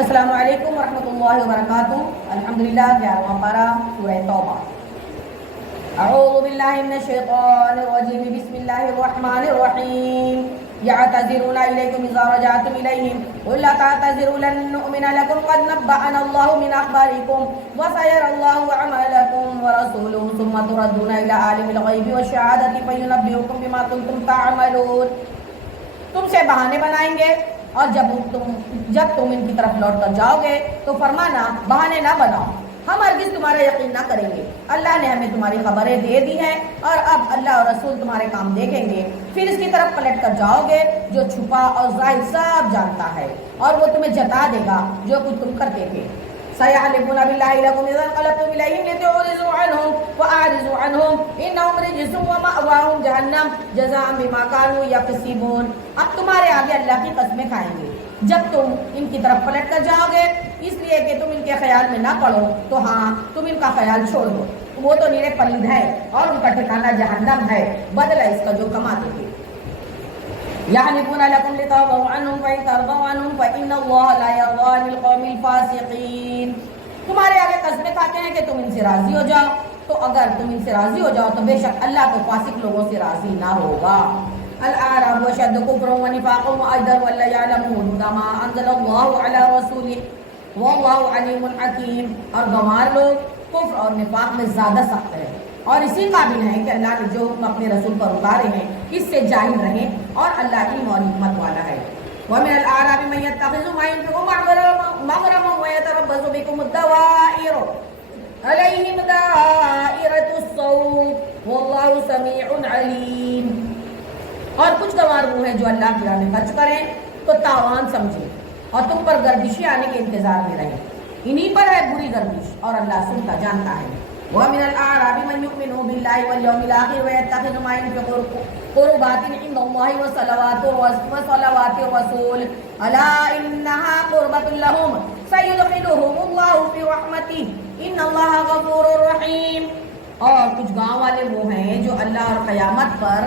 السلام علیکم ورحمۃ اللہ وبرکاتہ۔ الحمدللہ 11واں پارہ سورہ توبہ۔ اعوذ باللہ من الشیطان الرجیم، بسم اللہ الرحمن الرحیم۔ یعتذرون الیکم اذا رجعتم الیہم قل لا تعتذروا لن نؤمن لکم قد نبأنا اللہ من اخبارکم وسیری اللہ اعمالکم ورسولہ ثم تردون الی عالم الغیب والشہادۃ فینبئکم بما کنتم تعملون۔ تم سے بہانے بنائیں گے اور جب تم ان کی طرف لوٹ کر جاؤ گے تو فرمانا بہانے نہ بناؤ، ہم ہرگز تمہارا یقین نہ کریں گے، اللہ نے ہمیں تمہاری خبریں دے دی ہیں اور اب اللہ اور رسول تمہارے کام دیکھیں گے۔ پھر اس کی طرف پلٹ کر جاؤ گے جو چھپا اور ظاہر سب جانتا ہے، اور وہ تمہیں جتا دے گا جو کچھ تم کرتے تھے۔ سَيَحْلِفُونَ بِاللَّهِ لَكُمْ إِذَا انقَلَبْتُمْ إِلَيْهِمْ لِتُعْرِضُوا عَنْهُمْ فَأَعْرِضُوا عَنْهُمْ إِنَّهُمْ رِجْسٌ وَمَأْوَاهُمْ جَهَنَّمُ جَزَاءً بِمَا كَانُوا يَكْسِبُونَ۔ اب تمہارے آگے اللہ کی قسمیں کھائیں گے جب تم ان کی طرف پلٹ کر جاؤ گے، اس لیے کہ تم ان کے خیال میں نہ پڑو تو ہاں تم ان کا خیال چھوڑ دو، وہ تو نیرے پلید ہے اور ان کا ٹھکانہ جہنم ہے، بدلہ اس کا جو کماتے تھے۔ يحلفون لكم لترضوا عنهم فإن ترضوا عنهم فإن الله لا يرضى عن القوم الفاسقين۔ تمہارے آگے قسمیں کھاتے ہیں کہ تم ان سے راضی ہو جاؤ، تو اگر تم ان سے راضی ہو جاؤ تو بے شک اللہ کو فاسق لوگوں سے راضی نہ ہوگا۔ الأعراب أشد كفرا ونفاقا وأجدر ألا يعلموا حدود ما أنزل الله على رسوله والله عليم حكيم۔ اور گنوار لوگ کفر اور نفاق میں زیادہ سخت ہے اور اسی قابل ہیں کہ اللہ نے جو حکم اپنے رسول پر اتارے ہیں اس سے جاہل رہیں، اور اللہ علم اور حکمت والا ہے۔ وَمِنَ الْأَعْرَابِ مَن يَتَّخِذُ مَا يُنفِقُ مَغْرَمًا وَيَتَرَبَّصُ بِكُمُ الدَّوَائِرَ عَلَيْهِمْ دَائِرَةُ السَّوْءِ وَاللَّهُ سَمِيعٌ عَلِيمٌ۔ اور کچھ گنوار وہ ہیں جو اللہ کی راہ میں خرچ کریں تو تاوان سمجھیں اور تم پر گردشیں آنے کے انتظار میں رہیں، انہی پر ہے بری گردش اور اللہ سنتا جانتا ہے۔ وَمِنَ الْأَعْرَابِ مَن يُؤْمِنُ بِاللَّهِ وَالْيَوْمِ الْآخِرِ وَيَتَّخِذُ مَا يُنفِقُ قُرُبَاتٍ عِندَ اللَّهِ وَصَلَوَاتِ الرَّسُولِ أَلَا إِنَّهَا قُرْبَةٌ لَهُمْ سَيُدْخِلُهُمُ اللَّهُ فِي رَحْمَتِهِ إِنَّ اللَّهَ غَفُورٌ رَحِيمٌ۔ اور کچھ گاؤں والے وہ ہیں جو اللہ اور قیامت پر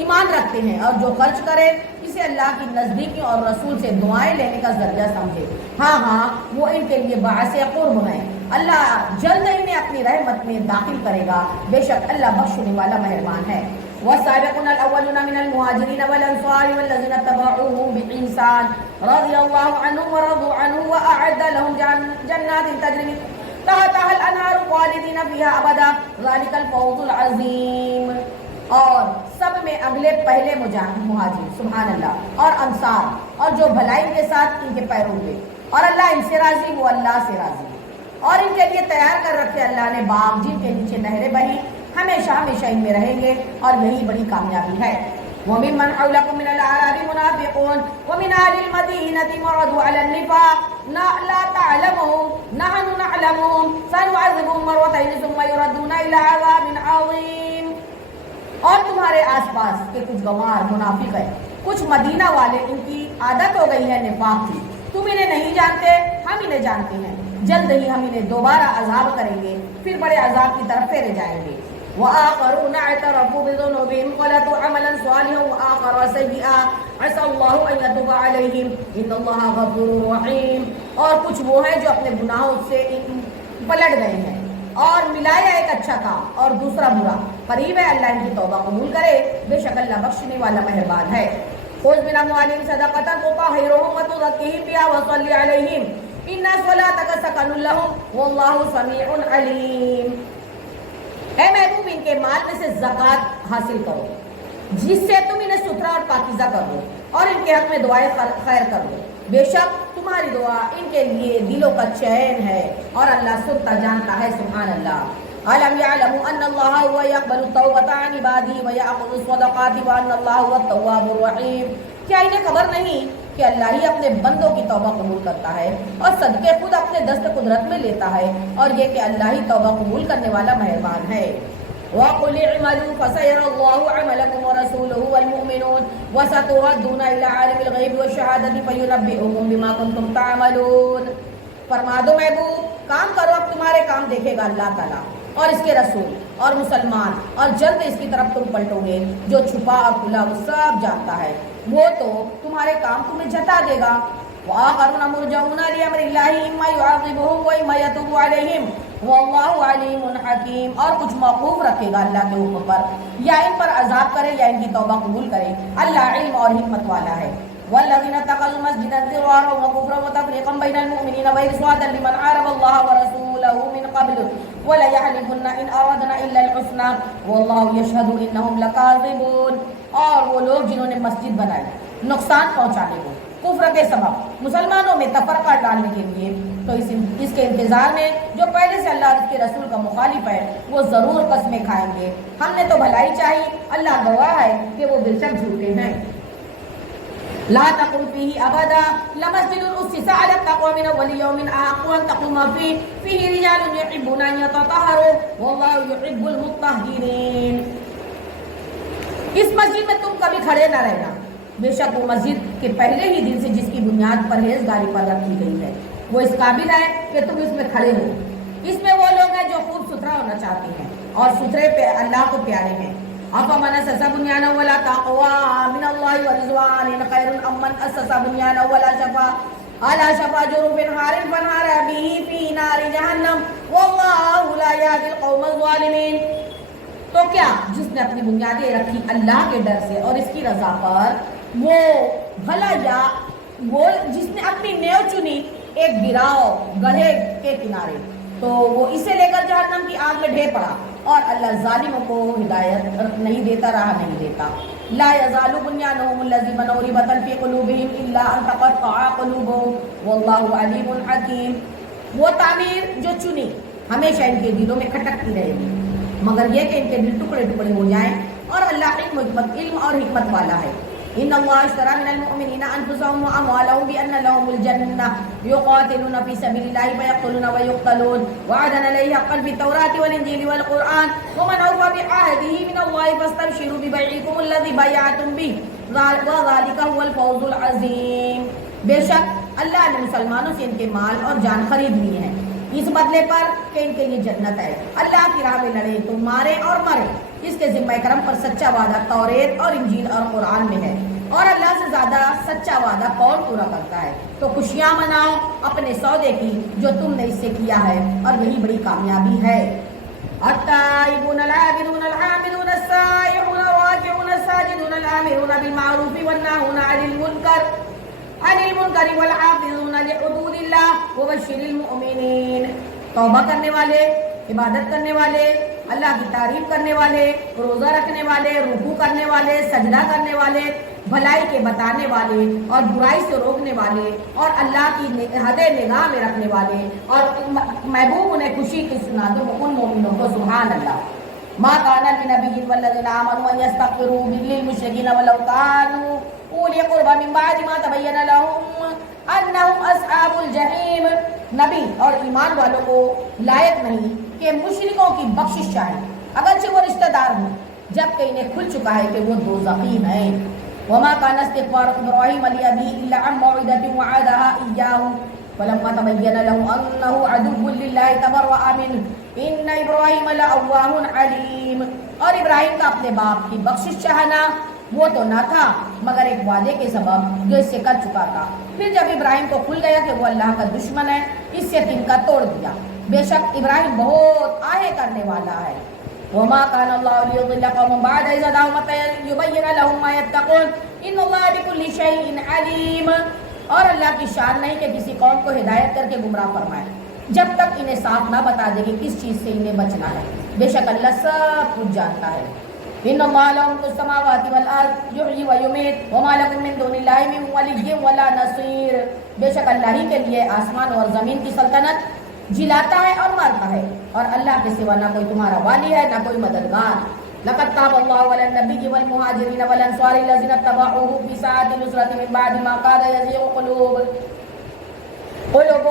ایمان رکھتے ہیں اور جو خرچ کرے اسے اللہ کی نزدیکی اور رسول سے دعائیں لینے کا ذریعہ سمجھے، ہاں وہ ان کے لیے باعث قرب ہیں، اللہ جلد انہیں اپنی رحمت میں داخل کرے گا، بے شک اللہ بخشنے والا مہربان ہے۔ والسابقون الأولون من المهاجرين والأنصار والذين اتبعوهم بإحسان رضي الله عنهم ورضوا عنه وأعد لهم جنات تجري من تحتها الأنهار خالدين فيها أبدا ذلك الفوز العظيم۔ اور سب میں اگلے پہلے مہاجر سبحان اللہ اور انصار اور جو بھلائی کے ساتھ ان کے پیرو ہوئے، اور اللہ ان سے راضی وہ اللہ سے راضی، اور ان کے لیے تیار کر رکھے اللہ نے باغ جن کے نیچے نہریں بہیں، ہمیشہ ہمیشہ ان میں رہیں گے، اور یہی بڑی کامیابی ہے۔ وَمِمَّنْ حَوْلَكُم مِّنَ الْأَعْرَابِ مُنَافِقُونَ وَمِنْ أَهْلِ الْمَدِينَةِ مَرَدُوا عَلَى النِّفَاقِ لَا تَعْلَمُهُمْ نَحْنُ نَعْلَمُهُمْ سَنُعَذِّبُهُمْ مَرَّتَيْنِ ثُمَّ يُرَدُّونَ إِلَىٰ عَذَابٍ عَظِيمٍ۔ اور تمہارے آس پاس کے کچھ گنوار منافق ہیں، کچھ مدینہ والے، ان کی عادت ہو گئی ہے نفاق کی، تم انہیں نہیں جانتے ہم انہیں جانتے ہیں، جلد ہی ہم انہیں دوبارہ عذاب کریں گے، پھر بڑے عذاب کی طرف پھیرے جائیں گے۔ وآخرون اعترفوا بذنوبهم خلطوا عملا صالحا وآخر سيئا عسى الله ان يتوب عليهم ان الله غفور رحيم۔ اور کچھ وہ ہیں جو اپنے گناہوں سے پلٹ گئے ہیں اور ملایا ایک اچھا کام اور دوسرا برا، قریب ہے اللہ ان کی توبہ قبول کرے، بے شک اللہ بخشنے والا مہربان ہے۔ خذ من اموالهم صدقة تطهرهم وتزكيهم بها وصل عليهم ان صلاتك سكن لهم والله سميع عليم۔ اے محبوب ان کے مال میں سے زکوٰۃ حاصل کرو جس سے تم انہیں ستھرا اور پاکیزہ کر دو، اور ان کے حق میں دعائیں خیر کر دو، بے شک تمہاری دعا ان کے لیے دلوں کا چین ہے، اور اللہ سنتا جانتا ہے سبحان اللہ۔ أَلَمْ يَعْلَمُوا أَنَّ اللَّهَ هُوَ يَقْبَلُ التَّوْبَةَ عَنْ عِبَادِهِ وَيَأْخُذُ الصَّدَقَاتِ وَأَنَّ اللَّهَ هُوَ التَّوَّابُ الرَّحِيمُ۔ کیا انہیں خبر نہیں کہ اللہ ہی اپنے بندوں کی توبہ قبول کرتا ہے اور صدقے خود اپنے دست قدرت میں لیتا ہے، اور یہ کہ اللہ ہی توبہ قبول کرنے والا مہربان ہے۔ وَقُلِ اعْمَلُوا فَسَيَرَى اللَّهُ عَمَلَكُمْ وَرَسُولُهُ وَالْمُؤْمِنُونَ وَسَتُرَدُّونَ إِلَىٰ عَالِمِ الْغَيْبِ وَالشَّهَادَةِ فَيُنَبِّئُكُم بِمَا كُنتُمْ تَعْمَلُونَ۔ فرما دو محبوب کام کرو، اب تمہارے کام دیکھے گا اللہ تعالیٰ اور اس کے رسول اور مسلمان، اور جلد اس کی طرف تم پلٹو گے، جو چھپا اور کھلا وہ سب جانتا ہے، وہ تو تمہارے کام تمہیں جتا دے گا۔ وآخرون مرجعون لأمر الله إما يعذبهم وإما يتوب عليهم واللہ علیم حکیم. اور کچھ موقوف رکھے گا اللہ کے حکم پر، یا ان پر عذاب کرے یا ان کی توبہ قبول کرے. اللہ علم اور حکمت والا ہے. والذین اتخذوا مسجدا ضرارا وكفرا وتفریقا بین المؤمنین وإرصادا لمن حارب اللہ ورسولہ من قبل وليحلفن ان اردنا الا الحسنى واللہ یشہد انہم لکاذبون. اور وہ لوگ جنہوں نے مسجد بنائی نقصان پہنچانے کو، کفر کے سبب مسلمانوں میں تفرقہ ڈالنے کے لیے، تو اس کے انتظار میں جو پہلے سے اللہ اور اس کے رسول کا مخالف ہے وہ ضرور قسمیں کھائیں گے. ہم نے تو بھلائی چاہی، اللہ گواہ ہے کہ وہ بے شک جھوٹے ہیں. لا تقم فيه ابدا لمسجد اسس على التقوى من اول يوم احق ان تقوم فيه رجال يحبون ان يتطهروا والله يحب المطهرين. اس مسجد میں تم کبھی کھڑے نہ رہنا، بے شک وہ مسجد کے پہلے ہی دن سے جس کی بنیاد پرہیزگاری پر رکھی گئی ہے وہ اس قابل ہے کہ تم اس میں کھڑے ہو. اس میں وہ لوگ ہیں جو خوب ستھرا ہونا چاہتے ہیں اور ستھرے پہ اللہ کو پیارے ہیں. افمن اسس بنیانا ولا تقوى من الله ورضوان خير ام من اسس بنیانا ولا شفا جرف حار فانهار به في نار جهنم والله لا يهدي القوم الظالمين. تو کیا جس نے اپنی بنیادیں رکھی اللہ کے ڈر سے اور اس کی رضا پر، وہ بھلا یا وہ جس نے اپنی نیو چنی ایک گراؤ گڑھے کے کنارے، تو وہ اسے لے کر جہنم کی آگ میں ڈھیر پڑا. اور اللہ ظالموں کو ہدایت نہیں دیتا، راہ نہیں دیتا. لا يزال بنيانهم الذي بنوا ريبة في قلوبهم إلا أن تقطع قلوبهم والله عليم حكيم. وہ تعمیر جو چنی ہمیشہ ان کے دلوں میں کھٹکتی رہے گی مگر یہ کہ ان کے دل ٹکڑے ٹکڑے ہو جائیں. اور اللہ علم اور حکمت والا ہے. ان اللہ اشترى من المؤمنین انفسهم واموالهم بان لهم الجنہ یقاتلون فی سبیل اللہ فیقتلون ویقتلون وعدا علیہ حقا فی التوراة والانجیل والقرآن ومن اوفى بعهده من اللہ فاستبشروا ببیعکم الذی بایعتم به وذلک هو الفوز العظیم. بے شک اللہ نے مسلمانوں سے ان کے مال اور جان خرید لی ہیں اس بدلے پر کہ ان کے لیے جنت ہے. اللہ کی راہ میں لڑے تو مارے اور مرے. اس کے ذمہ کرم پر سچا وعدہ توریت اور انجیل اور قرآن میں ہے. اور اللہ سے زیادہ سچا وعدہ کون پورا کرتا ہے؟ تو خوشیاں مناؤ اپنے سودے کی جو تم نے اس سے کیا ہے، اور یہی بڑی کامیابی ہے. التائبون العابدون الحامدون السائحون الراكعون الساجدون الآمرون بالمعروف والناهون عن المنکر والحافظون لحدود اللہ وبشر المؤمنین. توبہ کرنے والے، عبادت کرنے والے، اللہ کی تعریف کرنے والے، روزہ رکھنے والے، رکوع کرنے والے، سجدہ کرنے والے، بھلائی کے بتانے والے اور برائی سے روکنے والے، اور اللہ کی حد نگاہ میں رکھنے والے، اور محبوب انہیں خوشی کی سنا دو ان مومنوں کو. سبحان اللہ. ما كان لنبي والذين آمنوا أن يستغفروا للمشركين ولو كانوا أولي قربى من بعد ما تبين لهم أنهم أصحاب الجحيم. نبی اور ایمان والوں کو لائق نہیں کہ مشرکوں کی بخشش چاہیں اگرچہ وہ رشتہ دار ہوں، جبکہ انہیں کھل چکا ہے کہ وہ دوزخی ہیں. وما كان استغفار إبراهيم لأبيه إلا عن موعدة وعدها إياه فلما تبين له أنه عدو لله تبرأ منه إن إبراهيم لأواه عليم. اور ابراہیم کا اپنے باپ کی بخشش چاہنا وہ تو نہ تھا مگر ایک وعدے کے سبب جو اس سے کر چکا تھا. پھر جب ابراہیم کو کھل گیا کہ وہ اللہ کا دشمن ہے، اس سے دل کا توڑ دیا. بے شک ابراہیم بہت آہے کرنے والا ہے. وما كان الله ليضل قوما بعد إذ هداهم حتى يبين لهم ما يتقون إن الله بكل شيء عليم. اور اللہ کی شان نہیں کہ کسی قوم کو ہدایت کر کے گمراہ فرمائے جب تک انہیں صاف نہ بتا دے کہ کس چیز سے انہیں بچنا ہے. بے شک اللہ سب کچھ جانتا ہے. ان اللہ له ملک السماوات والارض یحیی ویمیت وما لکم من دون اللہ من ولی ولا نصیر. بے شک اللہ ہی کے لیے آسمان اور زمین کی سلطنت، جلاتا ہے اور مارتا ہے، اور اللہ کے سوا نہ کوئی تمہارا والی ہے نہ کوئی مددگار. لقد تاب الله على النبي والمهاجرين والانصار الذين اتبعوه في ساعة العسرة من بعد ما كاد يزيغ قلوب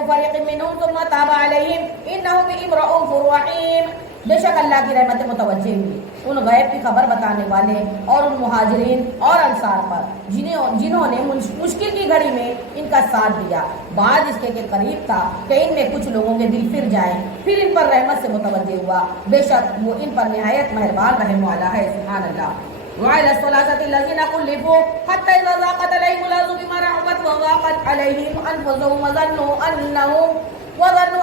فريق منهم ثم تاب عليهم انه بهم رؤوف رحيم. بے شک اللہ کی رحمت متوجہ ہوئی ان غیب کی خبر بتانے والے اور ان مہاجرین اور انصار پر جنہوں نے مشکل کی گھڑی میں ان کا ساتھ دیا. بعد اس کے قریب تھا کہ ان میں کچھ لوگوں کے دل پھر جائیں، پھر ان پر رحمت سے متوجہ ہوا. بے شک وہ ان پر نہایت مہربان رحم والا ہے. سبحان اللہ. وعلى الثلاثة الذين خلفوا حتى إذا ضاقت عليهم الأرض بما رحبت وضاقت عليهم أنفسهم وظنوا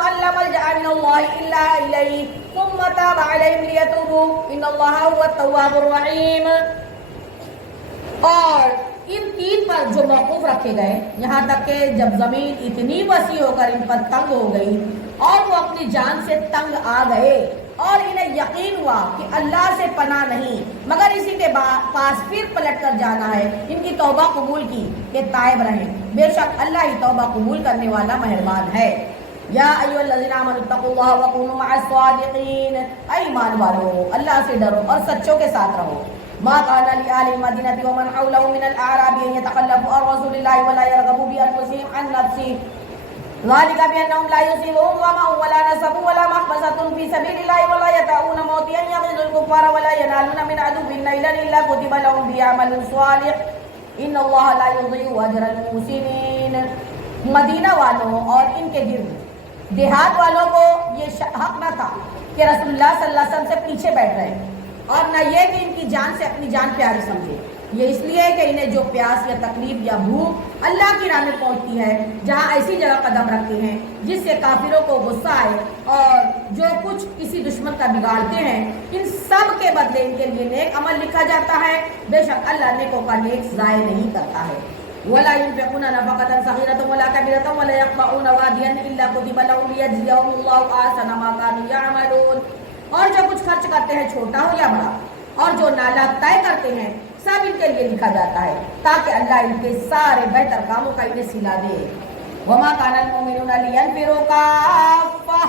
أن لا ملجأ من الله إلا إليه ثم تاب عليهم ليتوبوا إن الله هو التواب الرحيم. اور ان تین پر جو موقوف رکھے گئے یہاں تک کہ جب زمین اتنی وسیع ہو کر ان پر تنگ ہو گئی اور وہ اپنی جان سے تنگ آ گئے اور انہیں یقین ہوا کہ اللہ سے پناہ نہیں مگر اسی کے پاس پھر پلٹ کر جانا ہے، ان کی توبہ قبول کی کہ تائب رہیں، بے شک اللہ ہی توبہ قبول کرنے والا مہربان ہے. یا ایھا الذین آمنوا اتقوا اللہ وکونوا مع الصادقین، اے ایمان والو اللہ سے ڈرو اور سچوں کے ساتھ رہو. ما كان لأهل المدينة ومن حولهم من الأعراب أن يتخلفوا عن رسول الله ولا يرغبوا بأنفسهم عن نفسه ذلك بأنهم لا يصيبهم ظمأ ولا نصب ولا مخمصة في سبيل الله ولا يطؤون موطئا يغيظ الكفار ولا ينالون من عدو نيلا إلا كتب لهم به عمل صالح إن الله لا يضيع أجر المحسنين. مدینہ والوں اور ان کے گرد دیہات والوں کو یہ حق نہ تھا کہ رسول اللہ صلی اللہ علیہ وسلم سے پیچھے بیٹھ رہے اور نہ یہ کہ ان کی جان سے اپنی جان پیاری سمجھے. یہ اس لیے کہ انہیں جو پیاس یا تکلیف یا بھوک اللہ کی راہ میں پہنچتی ہے جہاں ایسی جگہ قدم رکھتے ہیں جس سے کافروں کو غصہ آئے اور جو کچھ کسی دشمن کا بگاڑتے ہیں ان سب کے بدلے ان کے لیے نیک عمل لکھا جاتا ہے. بے شک اللہ نیکوں کا نیک ضائع نہیں کرتا ہے. ولا ينفقون نفقة صغيرة ولا كبيرة ولا يقطعون واديا إلا كتب لهم ليجزيهم الله أحسن ما كانوا يعملون. اور جو کچھ خرچ کرتے ہیں چھوٹا ہو یا بڑا اور جو نالا طے کرتے ہیں سب ان کے لیے لکھا جاتا ہے تاکہ اللہ ان کے سارے بہتر کاموں کا انہیں صلہ دے. وما كان المؤمنون لينفروا كافة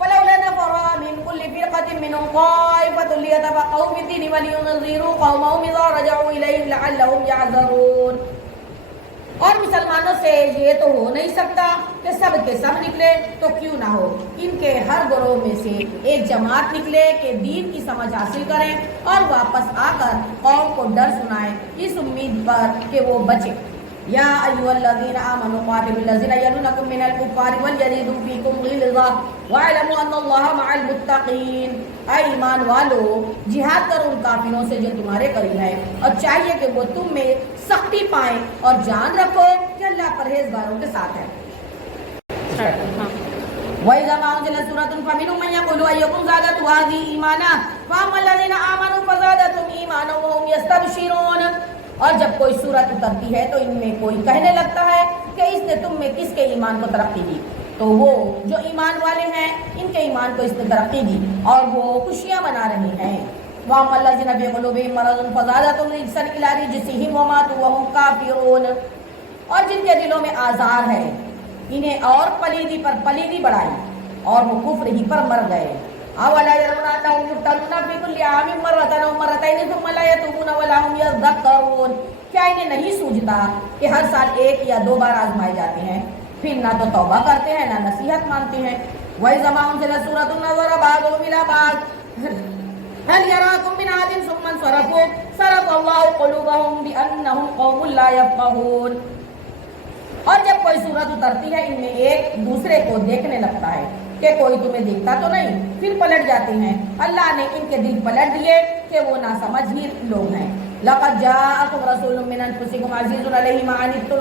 فلولا نفر من كل فرقة منهم طائفة ليتفقهوا في الدين ولينذروا قومهم إذا رجعوا إليهم لعلهم يحذرون. اور مسلمانوں سے یہ تو ہو نہیں سکتا کہ سب کے سب نکلے تو کیوں نہ ہو ان کے ہر گروہ میں سے ایک جماعت نکلے کہ دین کی سمجھ حاصل کریں اور واپس آ کر قوم کو ڈر سنائیں اس امید پر کہ وہ بچیں. یا ایھا الذین آمنوا قاتلوا الذین یلونکم من الکفار ولیجدوا فیکم غلظہ واعلموا ان اللہ مع المتقین. اے ایمان والو جہاد کرو ان کافروں سے جو تمہارے قریب ہیں اور چاہیے کہ وہ تم میں سختی پائیں اور جان رکھو کہ اللہ پرہیزگاروں کے ساتھ ہے. وَإِذَا مَا أُنزِلَتْ سُورَةٌ فَمِنْهُم مَّن يَقُولُ أَيُّكُمْ زَادَتْهُ هَٰذِهِ إِيمَانًا فَأَمَّا الَّذِينَ آمَنُوا فَزَادَتْهُمْ إِيمَانًا وَهُمْ يَسْتَبْشِرُونَ. اور جب کوئی سورت اترتی ہے تو ان میں کوئی کہنے لگتا ہے کہ اس نے تم میں کس کے ایمان کو ترقی دی، تو وہ جو ایمان والے ہیں ان کے ایمان کو اس نے ترقی دی اور وہ خوشیاں منا رہے ہیں. وَأَمَّا الَّذِينَ فِي قُلُوبِهِم مَّرَضٌ فَزَادَتْهُمْ رِجْسًا إِلَىٰ رِجْسِهِمْ وَمَاتُوا وَهُمْ كَافِرُونَ. اور جن کے دلوں میں آزار ہے انہیں اور پلیدی پر پلیدی بڑھائی اور وہ کفر ہی پر مر گئے. أَوَلَا يَرَوْنَ أَنَّهُمْ يُفْتَنُونَ فِي كُلِّ عَامٍ مَّرَّةً أَوْ مَرَّتَيْنِ ثُمَّ لَا يَتُوبُونَ وَلَا هُمْ يَذَّكَّرُونَ. کیا انہیں نہیں سوجھتا کہ ہر سال ایک یا دو بار آزمائے جاتے ہیں پھر نہ تو توبہ کرتے ہیں نہ نصیحت مانتے ہیں. وَإِذَا مَا أُنزِلَتْ سُورَةٌ نَظَرَ بَعْضُهُمْ إِلَىٰ بَعْضٍ هَلْ يَرَاكُم مِّنْ أَحَدٍ ثُمَّ انصَرَفُوا صَرَفَ اللَّهُ قُلُوبَهُم بِأَنَّهُمْ قَوْمٌ لَّا يَفْقَهُونَ. اور جب کوئی سورت اترتی ہے ان میں ایک دوسرے کو دیکھنے لگتا ہے کہ کوئی تمہیں دیکھتا تو نہیں، پھر پلٹ جاتے ہیں. اللہ نے ان کے دل پلٹ دیے کہ وہ ناسمجھ ہی لوگ ہیں. لقد جاءكم رسول من انفسكم عزيز عليه ما عنتم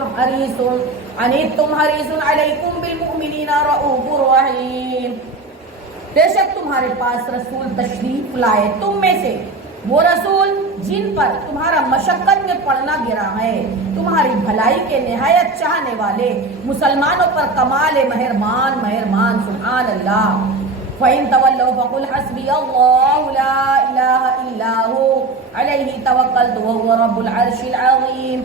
حريص عليكم بالمؤمنين رؤوف رحيم. بے شک تمہارے پاس رسول تشریف لائے تم میں سے وہ رسول جن پر تمہارا مشقت میں پڑنا گرا ہے، تمہاری بھلائی کے نہایت چاہنے والے، مسلمانوں پر کمال مہربان. سبحان اللہ. فَإِن تَوَلَّوْا فَقُلْ حَسْبِيَ اللَّهُ لَا إِلَٰهَ إِلَّا هُوَ عَلَيْهِ تَوَكَّلْتُ وَهُوَ رَبُّ الْعَرْشِ الْعَظِيمِ.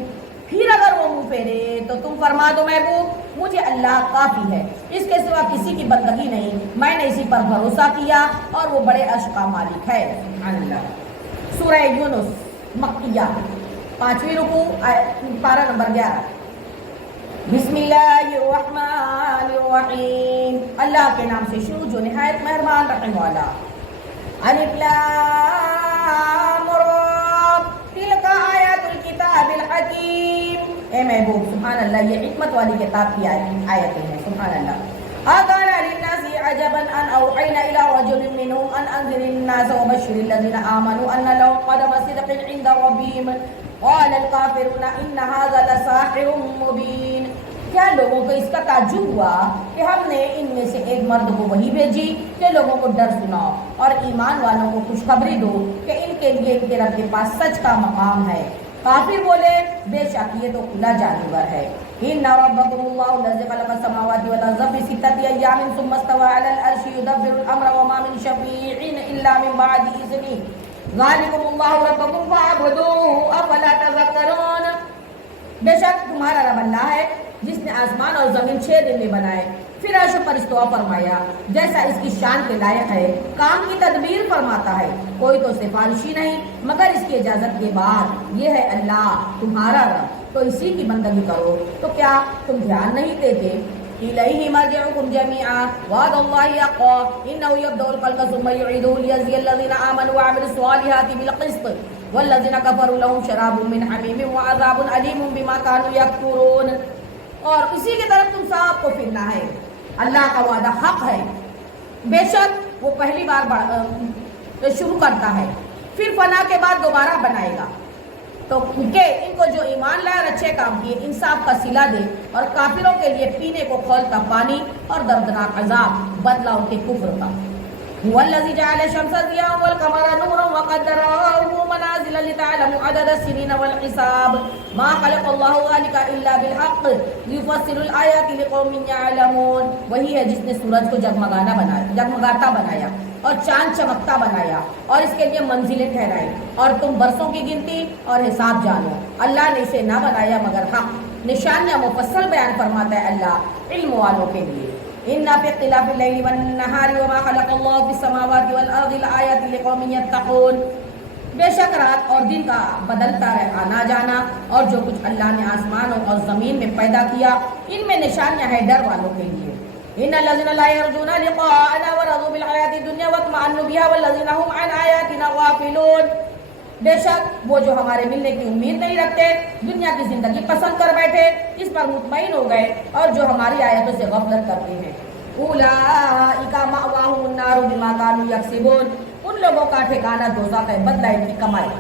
پھر اگر وہ منہ پھیرے تو تم فرما دو محبوب مجھے اللہ کافی ہے، اس کے سوا کسی کی بندگی نہیں، میں نے اسی پر بھروسہ کیا اور وہ بڑے عرش کا مالک ہے. سبحان اللہ. سورہ یونس مکیہ 5ویں رکوع پارہ نمبر 11. بسم اللہ الرحمن الرحیم. اللہ کے نام سے شروع جو نہایت مہربان رحم والا. الف لام را تلک آیات الکتاب الحکیم. اے محبوب سبحان اللہ یہ حکمت والی کتاب کی آیتیں ہیں. سبحان اللہ. أَكَانَ لِلنَّاسِ عَجَبًا أَنْ أَوْحَيْنَا إِلَىٰ رَجُلٍ مِّنْهُمْ أَنْ أَنذِرِ النَّاسَ وَبَشِّرِ الَّذِينَ آمَنُوا أَنَّ لَهُمْ قَدَمَ صِدْقٍ عِندَ رَبِّهِمْ قَالَ الْكَافِرُونَ إِنَّ هَٰذَا لَسَاحِرٌ مُّبِينٌ. کیا لوگوں کو اس کا تعجب ہوا کہ ہم نے ان میں سے ایک مرد کو وہی بھیجی کہ لوگوں کو ڈر سناؤ اور ایمان والوں کو خوشخبری دو کہ ان کے لیے ان کے رب کے پاس سچ کا مقام ہے۔ کافر بولے بے شک یہ تو کھلا جانور ہے۔ ان ربکم اللہ الذی خلق السماوات والارض فی ستۃ ایام ثم استوى علی العرش یدبر الامر وما من شفیع الا من بعد اذنہ ذالکم اللہ ربکم فاعبدوہ افلا تذکرون۔ بے شک تمہارا رب اللہ ہے جس نے آسمان اور زمین 6 دن میں بنائے، پھر عرش پر استوا فرمایا جیسا اس کی شان کے لائق ہے، کام کی تدبیر فرماتا ہے، کوئی تو سفارشی نہیں مگر اس کی اجازت کے بعد، یہ ہے اللہ تمہارا رب، تو اسی کی بندگی کرو۔ تو کیا تم دھیان نہیں دیتے؟ الیہ مرجعکم جميعا وعد اللہ حقا انہ یبدأ الخلق ثم یعیدہ لیجزی الذین آمنوا وعملوا الصالحات بالقسط والذین کفروا لهم شراب من حمیم وعذاب علیم بما كانوا یکفرون۔ اور اسی کی طرف تم سب کو پھرنا ہے، اللہ کا وعدہ حق ہے، بے شک وہ پہلی بار شروع کرتا ہے پھر فنا کے بعد دوبارہ بنائے گا، تو کہ ان کو جو ایمان لائے اور اچھے کام کیے انصاف کا صلہ دے، اور کافروں کے لیے پینے کو کھولتا پانی اور دردناک عذاب بدلہ ان کے کفر کا۔ هو الذي جعل الشمس ضياء والقمر نورا وقدره منازل لتعلموا عدد السنين والحساب ما خلق الله ذلك الا بالحق ليفصل الآيات لقوم يعلمون۔ وہی ہے جس نے سورج کو جگمگاتا بنایا اور چاند چمکتا بنایا اور اس کے لیے منزلیں ٹھہرائی، اور تم برسوں کی گنتی اور حساب جانو۔ اللہ نے اسے نہ بنایا مگر حق، نشانیاں مفصل بیان فرماتا ہے اللہ علم والوں کے لیے۔ ان فی اختلاف اللیل والنہار وما خلق اللہ فی السماوات والارض لآیات لقوم یتقون۔ بے شک رات اور دن کا بدلتا آنا جانا اور جو کچھ اللہ نے آسمانوں اور زمین میں پیدا کیا ان میں نشانیاں ہیں ڈر والوں کے لیے۔ ان الذین لا یرجون لقاءنا ورضوا بالحیاۃ الدنیا واطمأنوا بها والذین هم عن آیاتنا غافلون۔ بے شک وہ جو ہمارے ملنے کی امید نہیں رکھتے، دنیا کی زندگی پسند کر بیٹھے، اس پر مطمئن ہو گئے اور جو ہماری آیتوں سے غفلت کرتے ہیں، اولئک مأواہم النار بما كانوا یکسبون، ان لوگوں کا ٹھکانہ دوزخ ہے، بدلہ ان کی کمائی۔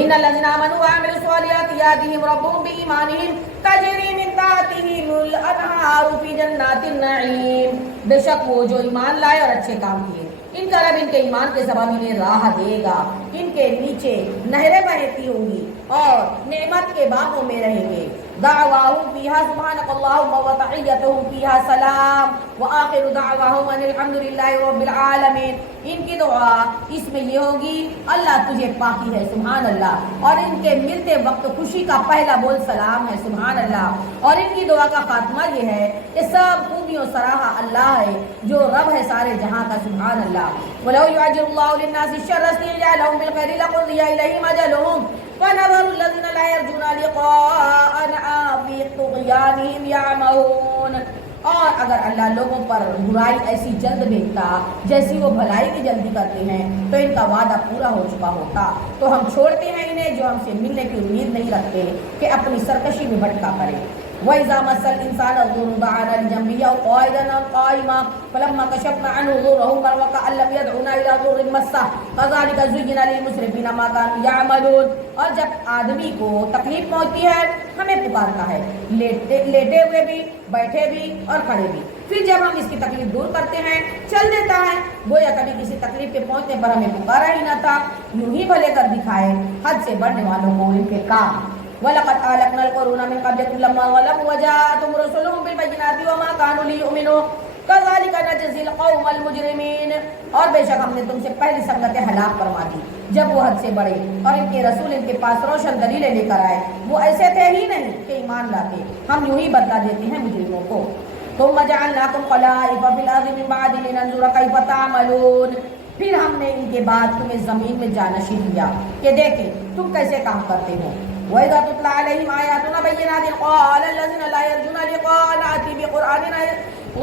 ان الذین آمنوا وعملوا الصالحات یهدیہم ربهم بایمانہم تجری من تحتہم الانہار فی جنات النعیم۔ بے شک وہ جو ایمان لائے اور اچھے کام کیے ان کا رب ان کے ایمان کے سبب انہیں راہ دے گا، ان کے نیچے نہریں بہتی ہوں گی اور نعمت کے باغوں میں رہیں گے۔ دعواہم فیہا سبحانک اللہم وتحیتہم فیہا سلام وآخر دعواہم ان الحمد للہ رب العالمین۔ ان کی دعا اس میں یہ ہوگی اللہ تجھے پاکی ہے، سبحان اللہ، اور ان کے ملتے وقت خوشی کا پہلا بول سلام ہے، سبحان اللہ، اور ان کی دعا کا خاتمہ یہ ہے کہ سب خوبیوں سراہا اللہ ہے جو رب ہے سارے جہاں کا، سبحان اللہ۔ وَلَوْ يُعَجِّلُ اللَّهُ لِلنَّاسِ الشَّرَّ اسْتِعْجَالَهُم بِالْخَيْرِ لَقُضِيَ إِلَيْهِمْ أَجَلُهُمْ فَنَذَرُ الَّذِينَ لَا يَرْجُونَ لِقَاءَنَا فِي طُغْيَانِهِمْ يَعْمَهُونَ۔ اور اگر اللہ لوگوں پر برائی ایسی جلد بھیجتا جیسی وہ بھلائی کی جلدی کرتے ہیں تو ان کا وعدہ پورا ہو چکا ہوتا، تو ہم چھوڑتے ہیں انہیں جو ہم سے ملنے کی امید نہیں رکھتے کہ اپنی سرکشی میں بھٹکا کرے۔ وَإِذَا مَسَّ الْإِنسَانَ الضُّرُّ دَعَانَا لِجَنبِهِ أَوْ قَاعِدًا أَوْ قَائِمًا فَلَمَّا كَشَفْنَا عَنْهُ ضُرَّهُ مَرَّ كَأَن لَّمْ يَدْعُنَا إِلَىٰ ضُرٍّ مَّسَّهُ كَذَٰلِكَ زُيِّنَ لِلْمُسْرِفِينَ مَا كَانُوا يَعْمَلُونَ۔ اور جب آدمی کو تکلیف پہنچتی ہے ہمیں پکارتا ہے، لیٹے ہوئے بھی، بیٹھے بھی اور کھڑے بھی، پھر جب ہم اس کی تکلیف دور کرتے ہیں چل دیتا ہے، گویا کبھی کسی تکلیف کے پہنچنے پر ہمیں پکارا ہی نہ تھا، یوں ہی بھلے کر دکھائے حد سے بڑھنے والوں کو ان کے کام۔ وَلَقَدْ أَهْلَكْنَا الْقُرُونَ مِن قَبْلِكُمْ لَمَّا ظَلَمُوا وَجَاءَتْهُمْ رُسُلُهُم بِالْبَيِّنَاتِ وَمَا كَانُوا لِيُؤْمِنُوا كَذَٰلِكَ نَجْزِي الْقَوْمَ الْمُجْرِمِينَ۔ اور بے شک ہم نے تم سے پہلی سنگتیں ہلاک فرما دی جب وہ حد سے بڑھے اور ان کے رسول ان کے پاس روشن دلیلیں لے کر آئے، وہ ایسے تھے ہی نہیں کہ ایمان لاتے، ہم یوں ہی بدلا دیتے ہیں مجرموں کو۔ ثُمَّ جَعَلْنَاكُمْ خَلَائِفَ فِي الْأَرْضِ مِن بَعْدِهِمْ لِنَنظُرَ كَيْفَ تَعْمَلُونَ۔ پھر ہم نے ان کے بعد تمہیں زمین میں جانشین کیا کہ دیکھیں تم کیسے کام کرتے ہو۔ وَإِذَا تُتْلَىٰ عَلَيْهِمْ آيَاتُنَا بَيِّنَاتٍ قَالَ الَّذِينَ لَا يَرْجُونَ لِقَاءَنَا ائْتِ بِقُرْآنٍ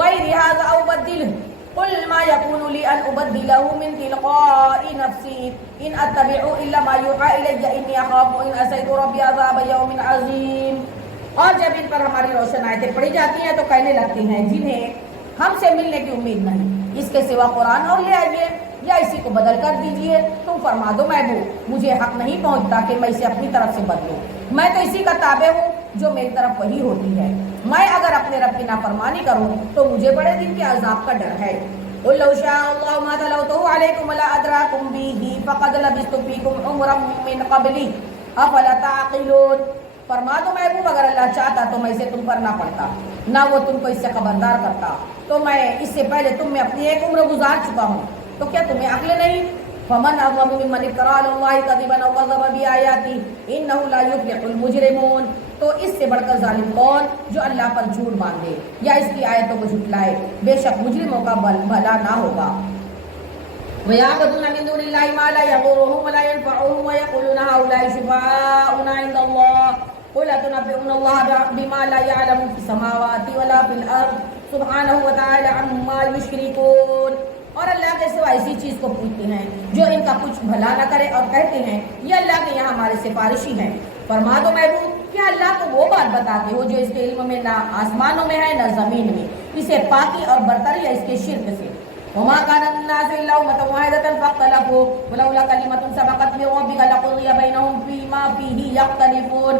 غَيْرِ هَٰذَا أَوْ بَدِّلْهُ قُلْ مَا يَكُونُ لِي أَنْ أُبَدِّلَهُ مِن تِلْقَاءِ نَفْسِي إِنْ أَتَّبِعُ إِلَّا مَا يُوحَىٰ إِلَيَّ إِنِّي أَخَافُ إِنْ عَصَيْتُ رَبِّي عَذَابَ يَوْمٍ عَظِيمٍ۔ اور جب ان پر ہماری روشن آیتیں پڑھی جاتی ہیں تو کہنے لگتے ہیں جنہیں ہم سے ملنے کی امید نہیں، اس کے سوا قرآن اور لے آئیے یا اسی کو بدل کر دیجئے۔ تم فرما دو محبوب مجھے حق نہیں پہنچتا کہ میں اسے اپنی طرف سے بدلوں، میں تو اسی کا تابع ہوں جو میری طرف وحی ہوتی ہے۔ میں اگر اپنے رب کی نافرمانی کروں تو مجھے بڑے دن کے عذاب کا ڈر ہے۔ قل لو شاء اللہ ما تلوته علیکم ولا ادراکم به فقد لبثت فیکم عمرا من قبلی افلا تعقلون۔ فرما دو محبوب اگر اللہ چاہتا تو میں اسے تم پر نہ پڑتا، نہ وہ تم کو اس سے خبردار کرتا، تو میں اس سے پہلے تم میں اپنی ایک عمر گزار چکا ہوں، تو کیا تمہیں عقل نہیں؟ فمن اظلم ممن افترى على الله كذبا او كذب بآياته انه لا يفلح المجرمون۔ تو اس سے بڑھ کر ظالم کون جو اللہ پر جھوٹ باندھے یا اس کی آیتوں کو جھٹلائے، بے شک مجرموں کا بھلا نہ ہوگا۔ وَيَعْبُدُونَ مِن دُونِ اللَّهِ مَا لَا يَضُرُّهُمْ وَلَا يَنفَعُهُمْ وَيَقُولُونَ هَؤُلَاءِ شُفَعَاؤُنَا عِندَ اللَّهِ قُلْ أَتُنَبِّئُونَ اللَّهَ بِمَا لَا يَعْلَمُ فِي السَّمَاوَاتِ وَلَا فِي الْأَرْضِ سُبْحَانَهُ وَتَعَالَى عَمَّا يُشْرِكُونَ۔ اور اللہ کے سوا ایسی چیز کو پوچھتے ہیں جو ان کا کچھ بھلا نہ کرے اور کہتے ہیں یہ اللہ کے یہاں ہمارے سفارشی ہیں۔ فرما دو محبوب کیا اللہ کو وہ بات بتاتے ہو جو اس کے علم میں نہ آسمانوں میں ہے نہ زمین میں، اسے پاکی اور برتری ہے اس کے شرک سے۔ وما كان الناس الا امه واحده فاختلفوا ولولا كلمه سبقت من ربك لقضي بينهم فيما فيه يختلفون۔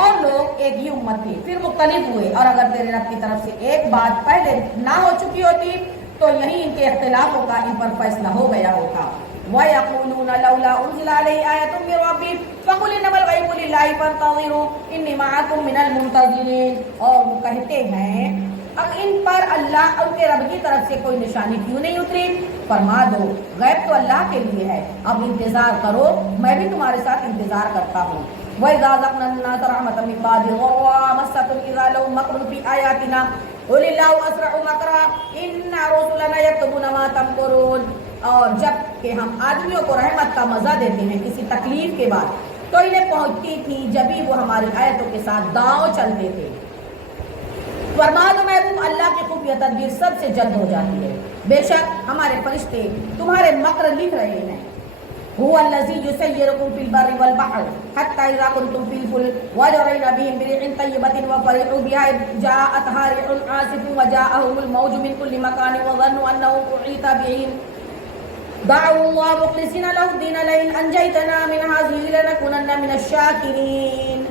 اور لوگ ایک ہی امت تھے پھر مختلف ہوئے، اور اگر تیرے رب کی طرف سے ایک بات پہلے نہ ہو چکی ہوتی تو یہی ان کے اختلافوں کا ان پر فیصلہ ہو گیا ہوتا۔ وَيَقُولُونَ لَوْلَا أُنزِلَ عَلَيْهِ آيَةٌ مِّن رَّبِّهِ فَقُلْ إِنَّمَا الْغَيْبُ لِلَّهِ فَانتَظِرُوا إِنِّي مَعَكُم مِّنَ الْمُنتَظِرِينَ۔ اور وہ کہتے ہیں اب ان پر اللہ ان کے رب کی طرف سے کوئی نشانی کیوں نہیں اتری؟ فرما دو غیب تو اللہ کے لیے ہے، اب انتظار کرو، میں بھی تمہارے ساتھ انتظار کرتا ہوں۔ وَإِذَا أَذَقْنَا النَّاسَ رَحْمَةً مِّن بَعْدِ ضَرَّاءٍ مَسَّتْهُمْ إِذَا لَهُم مَّكْرٌ فِي آيَاتِنَا قُلِ اللَّهُ أَسْرَعُ مَكْرًا إِنَّ رُسُلَنَا يَكْتُبُونَ مَا تَمْكُرُونَ۔ اور جب کہ ہم آدمیوں کو رحمت کا مزہ دیتے ہیں کسی تکلیف کے بعد تو انہیں پہنچتی تھی جبھی وہ ہماری آیتوں کے ساتھ داؤ چلتے تھے۔ فرما دو محبوب اللہ کی خفیہ تدبیر سب سے جلد ہو جاتی ہے، بے شک ہمارے فرشتے تمہارے مکر لکھ رہے ہیں۔ هو الذي يسيركم في البر والبحر حتى إذا كنتم في الفلك وجرين بهم بريح طيبة وفرحوا بها إذ جاءتها ريح عاصف وجاءهم الموج من كل مكان وظنوا أنه أحيط بهم دعوا الله مخلصين له الدين لئن أنجيتنا من هذه لنكونن من الشاكرين۔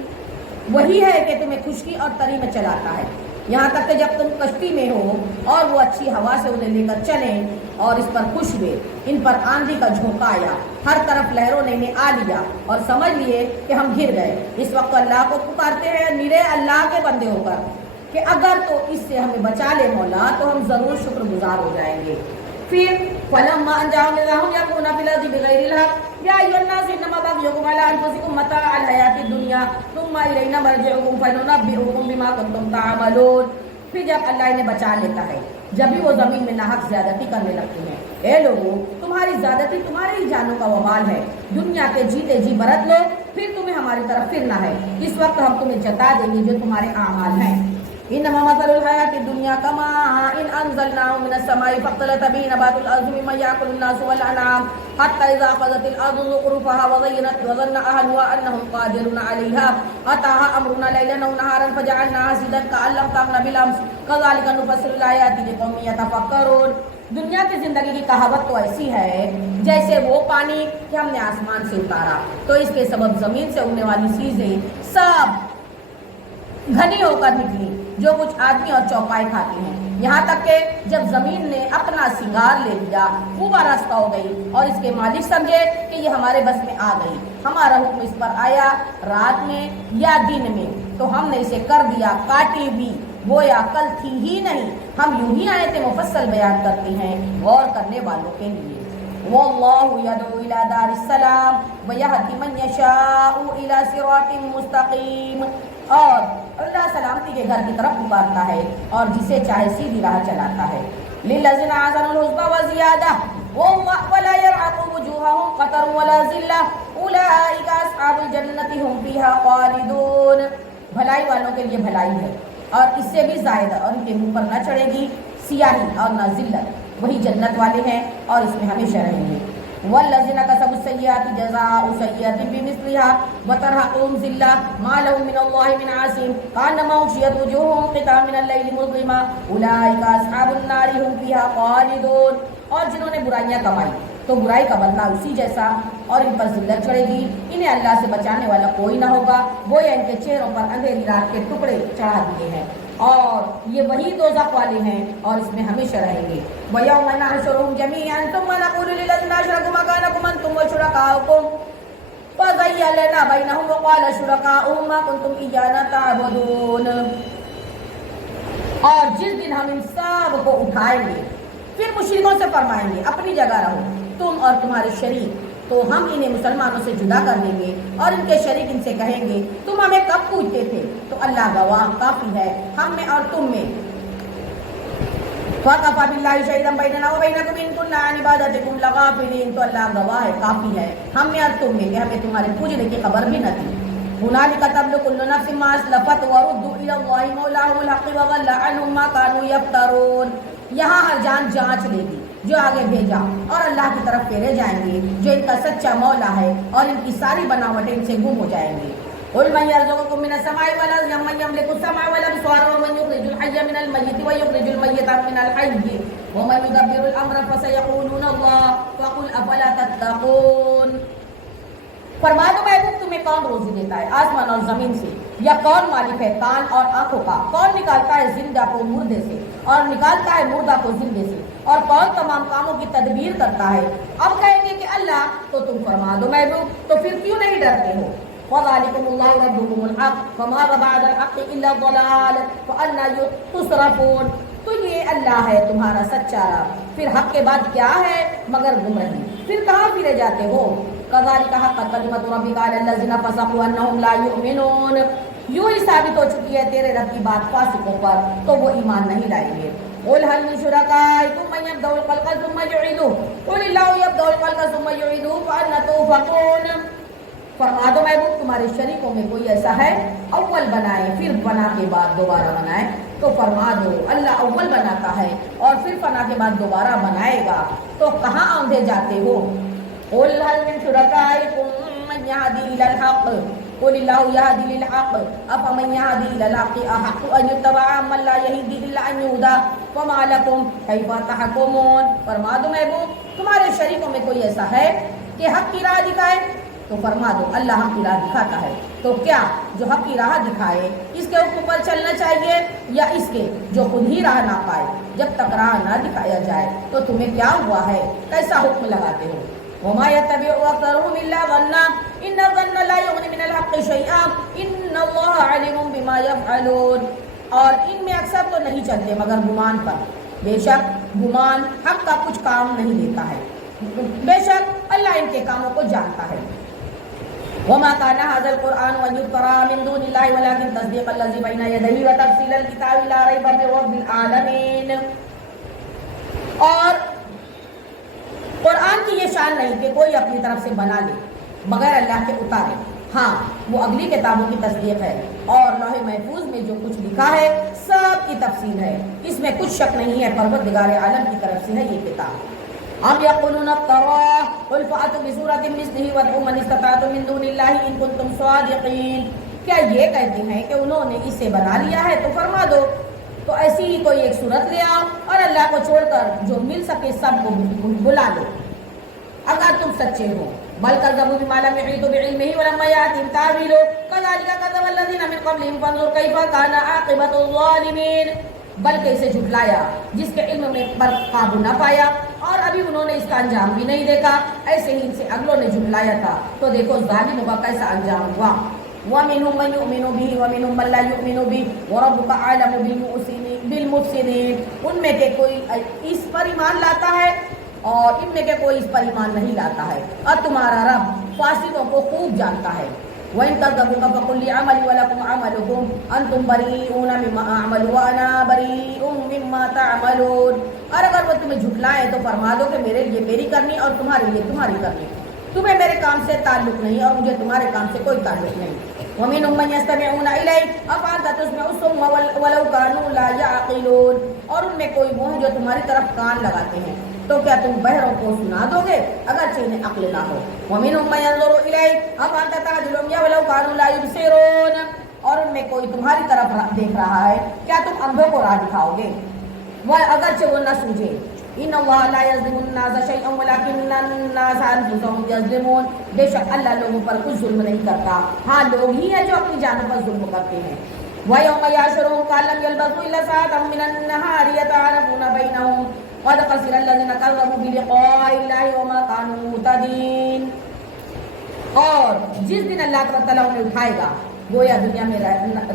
وہی ہے کہ تمہیں خشکی اور تری میں چلاتا ہے یہاں تک کہ جب تم کشتی میں ہو اور وہ اچھی ہوا سے انہیں لے کر چلیں اور اس پر خوش ہوئے، ان پر آندھی کا جھونکا آیا، ہر طرف لہروں نے انہیں آ لیا اور سمجھ لیے کہ ہم گر گئے۔ اس وقت اللہ کو پکارتے ہیں نرے اللہ کے بندے ہو کر کہ اگر تو اس سے ہمیں بچا لے مولا تو ہم ضرور شکر گزار ہو جائیں گے۔ پھر فلما انجاهم اذا هم يبغون في الارض بغير الحق يا ايها الناس انما بغيكم على انفسكم متاع الحياة الدنيا ثم الينا مرجعكم فننبئكم بما كنتم تعملون۔ پھر جب اللہ انہیں بچا لیتا ہے جب بھی وہ زمین میں ناحق زیادتی کرنے لگتے ہیں، اے لوگو تمہاری زیادتی تمہارے ہی جانوں کا وبال ہے، دنیا کے جیتے جی برت لو پھر تمہیں ہماری طرف پھرنا ہے، اس وقت ہم تمہیں جتا دیں گے جو تمہارے اعمال ہیں۔ انما مثل الحیات الدنیا کماء ان انزلناه من السماء فاختلط به نبات الارض مما یاکل الناس والانعام حتى اذا اخذت الارض زخرفها وزینت وظن اهلها انهم قادرون علیها اتاها امرنا لیلا او نهارا فجعلناها حصیدا کأن لم تغن بالامس كذلك نفصل الآیات لقوم یتفکرون۔ دنیا کی زندگی کی کہاوت تو ایسی ہے جیسے وہ پانی کہ ہم نے آسمان سے اتارا تو اس کے سبب زمین سے اگنے والی چیزیں سب گھنی ہو کر نکلی جو کچھ آدمی اور چوپائے کھاتے ہیں، یہاں تک کہ جب زمین نے اپنا سنگار لے لیا خوب آراستہ ہو گئی اور اس کے مالک سمجھے کہ یہ ہمارے بس میں آ گئی، ہمارا حکم اس پر آیا رات میں یا دن میں تو ہم نے اسے کر دیا کاٹی بھی گویا کل تھی ہی نہیں۔ ہم یوں ہی آئے تھے مفصل بیان کرتے ہیں غور کرنے والوں کے لیے۔ واللہ یدعو الی دار السلام ویہدی من یشاء الی صراط مستقیم۔ اور اللہ سلامتی کے گھر کی طرف پکارتا ہے اور جسے چاہے سیدھی راہ چلاتا ہے۔ للذین احسنوا الحسنی وزیادہ ولا يرهق وجوہهم قتر ولا ذلہ اولئک اصحاب الجنۃ هم فیہا خالدون۔ بھلائی والوں کے لیے بھلائی ہے اور اس سے بھی زائد اور ان کے منہ پر نہ چڑھے گی سیاہی اور نہ ذلت، وہی جنت والے ہیں اور اس میں ہمیشہ رہیں گے۔ والذین کسبوا السیئات جزاء سیئۃ بمثلها وترهقهم ذلہ ما لهم من اللہ من عاصم کانما اغشیت وجوہهم قطعا من اللیل مظلما اولئک اصحاب النار هم فیہا خالدون۔ اور جنہوں نے برائیاں کمائی تو برائی کا بدلہ اسی جیسا اور ان پر ذلت چڑھے گی، انہیں اللہ سے بچانے والا کوئی نہ ہوگا، گویا ان کے چہروں پر اندھیری رات کے ٹکڑے چڑھا دیے ہیں اور یہ وہی دوزخ والے ہیں اور اس میں ہمیشہ رہیں گے. وَيَوْمَ نَحْشُرُهُمْ جَمِيعًا ثُمَّ نَقُولُ لِلَّذِينَ أَشْرَكُوا مَكَانَكُمْ أَنْتُمْ وَشُرَكَاؤُكُمْ فَزَيَّلْنَا بَيْنَهُمْ وَقَالَ شُرَكَاؤُهُم مَّا كُنتُمْ إِيَّانَا تَعْبُدُونَ. اور جس دن ہم ان سب کو اٹھائیں گے پھر مشرکوں سے فرمائیں گے اپنی جگہ رہو تم اور تمہارے شریک، تو ہم انہیں مسلمانوں سے جدا کر دیں گے اور ان کے شریک ان سے کہیں گے تم ہمیں کب پوچھتے تھے؟ تو اللہ گواہ کافی ہے ہم میں اور تم میں. وَكَفَىٰ بِاللَّهِ شَهِيدًا بَيْنَنَا وَبَيْنَكُمْ إِن كُنَّا عَنْ عِبَادَتِكُمْ لَغَافِلِينَ. تو اللہ گواہ ہے کافی ہے ہم میں اور تم میں کہ ہمیں تمہارے پوجنے کی خبر بھی نہ تھی. هُنَالِكَ تَبْلُو كُلُّ نَفْسٍ مَّا أَسْلَفَتْ وَرُدُّوا إِلَى اللَّهِ مَوْلَاهُمُ الْحَقِّ وَضَلَّ عَنْهُم مَّا كَانُوا يَفْتَرُونَ. یہاں ہر جان جانچ لے گی جو آگے بھیجا اور اللہ کی طرف پھیرے جائیں گے جو ان کا سچا مولا ہے اور ان کی ساری بناوٹیں ان سے گم ہو جائیں گی. قُلْ مَن يَرْزُقُكُم مِّنَ السَّمَاءِ وَالْأَرْضِ أَمَّن يَمْلِكُ السَّمْعَ وَالْأَبْصَارَ وَمَن يُخْرِجُ الْحَيَّ مِنَ الْمَيِّتِ وَيُخْرِجُ الْمَيِّتَ مِنَ الْحَيِّ وَمَن يُدَبِّرُ الْأَمْرَ فَسَيَقُولُونَ اللَّهُ فَقُلْ أَفَلَا تَتَّقُونَ. فرما دو محبوب تمہیں کون روزی دیتا ہے آسمان اور زمین سے، یا کون مالک ہے کان اور آنکھوں کا؟ کون نکالتا ہے زندہ کو مردے سے اور نکالتا ہے مردہ کو زندے سے؟ اور کون تمام کاموں کی تدبیر کرتا ہے؟ اب کہیں گے کہ اللہ، تو تم فرما دو محبوب تو پھر کیوں نہیں ڈرتے ہو؟ وَذَلِكُمُ اللَّهُ رَبُّكُمُ الْحَقُّ فَمَاذَا بَعْدَ الْحَقِّ إِلَّا الضَّلَالُ فَأَنَّىٰ تُصْرَفُونَ. تو یہ اللہ ہے تمہارا سچا راہ، پھر حق کے بعد کیا ہے مگر گمراہی، پھر کہاں پھرے جاتے ہو؟ كَذَٰلِكَ حَقَّتْ كَلِمَتُ رَبِّكَ عَلَى الَّذِينَ فَسَقُوا أَنَّهُمْ لَا يُؤْمِنُونَ. یوں ہی ثابت ہو چکی ہے تیرے رب کی بات فاسقوں پر تو وہ ایمان نہیں لائیں گے. قُلْ هَلْ مِن شُرَكَائِكُم مَّن يَبْدَأُ الْخَلْقَ ثُمَّ يُعِيدُهُ قُلِ اللَّهُ يَبْدَأُ الْخَلْقَ ثُمَّ يُعِيدُهُ فَأَنَّىٰ تُؤْفَكُونَ. فرما دو محبوب تمہارے شریکوں میں کوئی ایسا ہے اول بنائے پھر بنا کے بعد دوبارہ بنائے؟ تو فرما دو اللہ اول بناتا ہے اور پھر فنا کے بعد دوبارہ بنائے گا، تو کہاں آندھے جاتے ہو؟ قُلْ هَلْ مِن شُرَكَائِكُم مَّن يَهْدِي إِلَى الْحَقِّ قُلِ اللَّهُ يَهْدِي لِلْحَقِّ أَفَمَن يَهْدِي إِلَى الْحَقِّ أَحَقُّ أَن يُتَّبَعَ أَمَّن لَّا يَهْدِي إِلَّا أَن يُهْدَىٰ فَمَا لَكُمْ كَيْفَ تَحْكُمُونَ. فرما دو محبوب تمہارے شریکوں میں کوئی ایسا ہے کہ حق کی راہ دکھائے؟ تو فرما دو اللہ حق کی راہ دکھاتا ہے. تو کیا جو حق کی راہ دکھائے اس کے حکم پر چلنا چاہیے یا اس کے جو خود ہی راہ نہ پائے؟ جب تک راہ نہ دکھایا جائے تو تمہیں کیا ہوا ہے، کیسا حکم لگاتے ہو؟ وَمَا يَتَّبِعُ أَكْثَرُهُمْ إِلَّا ظَنًّا إِنَّ الظَّنَّ لَا يُغْنِي مِنَ الْحَقِّ شَيْئًا إِنَّ اللَّهَ عَلِيمٌ بِمَا يَفْعَلُونَ. اور ان میں اکثر تو نہیں چلتے مگر گمان پر، بے شک گمان حق کا کچھ کام نہیں دیتا ہے، بے شک اللہ ان کے کاموں کو جانتا ہے. وَمَا كَانَ هَٰذَا الْقُرْآنُ أَن يُفْتَرَىٰ مِن دُونِ اللَّهِ وَلَٰكِن تَصْدِيقَ الَّذِي بَيْنَ يَدَيْهِ وَتَفْصِيلَ الْكِتَابِ لَا رَيْبَ فِيهِ رَبِّ الْعَالَمِينَ. اور قرآن کی یہ شان نہیں کہ کوئی اپنی طرف سے بنا لے بغیر اللہ کے اتارے. ہاں وہ اگلی کتابوں کی تصدیق ہے اور لوح محفوظ میں جو کچھ لکھا ہے سب کی تفصیل ہے، اس میں کچھ شک نہیں ہے پروردگار عالم کی طرف سے ہے یہ کتاب. ام یقولون افتراه قل فأتوا بسورة مثله وادعوا من استطعتم من دون الله ان كنتم صادقین. کیا یہ کہتے ہیں کہ انہوں نے اسے بنا لیا ہے؟ تو فرما دو تو ایسی ہی کوئی ایک صورت لے آؤ اور اللہ کو چھوڑ کر جو مل سکے سب کو بلا لو اگر تم سچے ہو. بل كذبوا بما لم يحيطوا بعلمه ولما يأتهم تأويله كذلك كذب الذين من قبلهم فانظر كيف كان عاقبة الظالمين. بلکہ اسے جھٹلایا جس کے علم میں پر قابو نہ پایا اور ابھی انہوں نے اس کا انجام بھی نہیں دیکھا، ایسے ہی ان سے اگلوں نے جھٹلایا تھا تو دیکھو ظالموں کا کیسا انجام ہوا. وَمِنْهُم مَّن يُؤْمِنُ بِهِ وَمِنْهُم مَّن لَّا يُؤْمِنُ بِهِ وَرَبُّكَ أَعْلَمُ بِالْمُفْسِدِينَ. ان میں کہ کوئی اس پر ایمان لاتا ہے اور ان میں کہ کوئی اس پر ایمان نہیں لاتا ہے، اور تمہارا رب فاسقوں کو خوب جانتا ہے. وَإِن كَذَّبُوكَ فَقُل لِّي عَمَلِي وَلَكُمْ عَمَلُكُمْ أَنتُمْ بَرِيئُونَ مِمَّا أَعْمَلُ وَأَنَا بَرِيءٌ مِّمَّا تَعْمَلُونَ. اور اگر وہ تمہیں جھٹلائیں تو فرما دو کہ میرے لیے میری کرنی اور تمہارے لیے تمہاری کرنی، تمہیں میرے کام سے تعلق نہیں اور مجھے تمہارے کام سے کوئی تعلق نہیں. وَمِنْهُم مَّن يَسْتَمِعُونَ إِلَيْكَ أَفَأَنتَ تُسْمِعُ الصُّمَّ وَلَوْ كَانُوا لَا يَعْقِلُونَ. اور ان میں کوئی وہ ہے جو تمہاری طرف کان لگاتے ہیں، تو کیا تم بہروں کو سنا دو گے اگرچہ انہیں عقل نہ ہو؟ وَمِنْهُم مَّن يَنظُرُ إِلَيْكَ أَفَأَنتَ تَهْدِي الْعُمْيَ وَلَوْ كَانُوا لَا يُبْصِرُونَ. اور ان میں کوئی تمہاری طرف دیکھ رہا ہے، کیا تم اندھوں کو راہ دکھاؤ گے وہ اگرچہ وہ نہ سوجھے؟ ان اللہ لا یظلم الناس شیئا ولکن الناس انفسهم یظلمون. بے شک اللہ لوگوں پر کچھ ظلم نہیں کرتا، ہاں لوگ ہی ہیں جو اپنی جانوں پر ظلم کرتے ہیں. وَيَوْمَ يَحْشُرُهُمْ كَأَن لَّمْ يَلْبَثُوا إِلَّا سَاعَةً مِّنَ النَّهَارِ يَتَعَارَفُونَ بَيْنَهُمْ قَدْ خَسِرَ الَّذِينَ كَذَّبُوا بِلِقَاءِ اللَّهِ وَمَا كَانُوا مُهْتَدِينَ۔ اور جس دن اللہ تعالیٰ انہیں اٹھائے گا گویا دنیا میں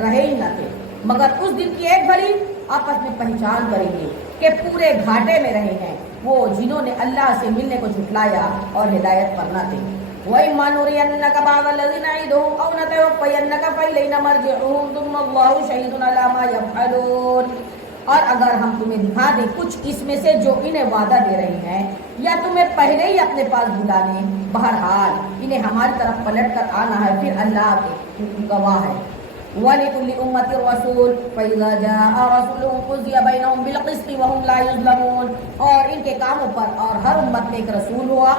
رہے ہی نہ تھے، مگر اس دن کی ایک گھڑی آپس میں پہچان کریں گے کہ پورے گھاٹے میں رہے ہیں وہ جنہوں نے اللہ سے ملنے کو جھٹلایا اور ہدایت پر نہ تھے۔ وَإِمَّا نُرِيَنَّكَ بَعْضَ الَّذِي نَعِدُهُمْ أَوْ نَتَوَفَّيَنَّكَ فَإِلَيْنَا مَرْجِعُهُمْ ثُمَّ اللَّهُ شَهِيدٌ عَلَىٰ مَا يَفْعَلُونَ۔ اور اگر ہم تمہیں دکھا دیں کچھ اس میں سے جو انہیں وعدہ دے رہی ہیں یا تمہیں پہلے ہی اپنے پاس بلا دیں، بہرحال انہیں ہماری طرف پلٹ کر آنا ہے، پھر اللہ کے گواہ ہے۔ وَلِكُلِّ أُمَّةٍ رَسُولٌ فَإِذَا جَاءَ رَسُولُهُمْ قُضِيَ بَيْنَهُمْ بِالْقِسْطِ وَهُمْ لَا يُظْلَمُونَ۔ اور ان کے کاموں پر اور ہر امت میں ایک رسول ہوا،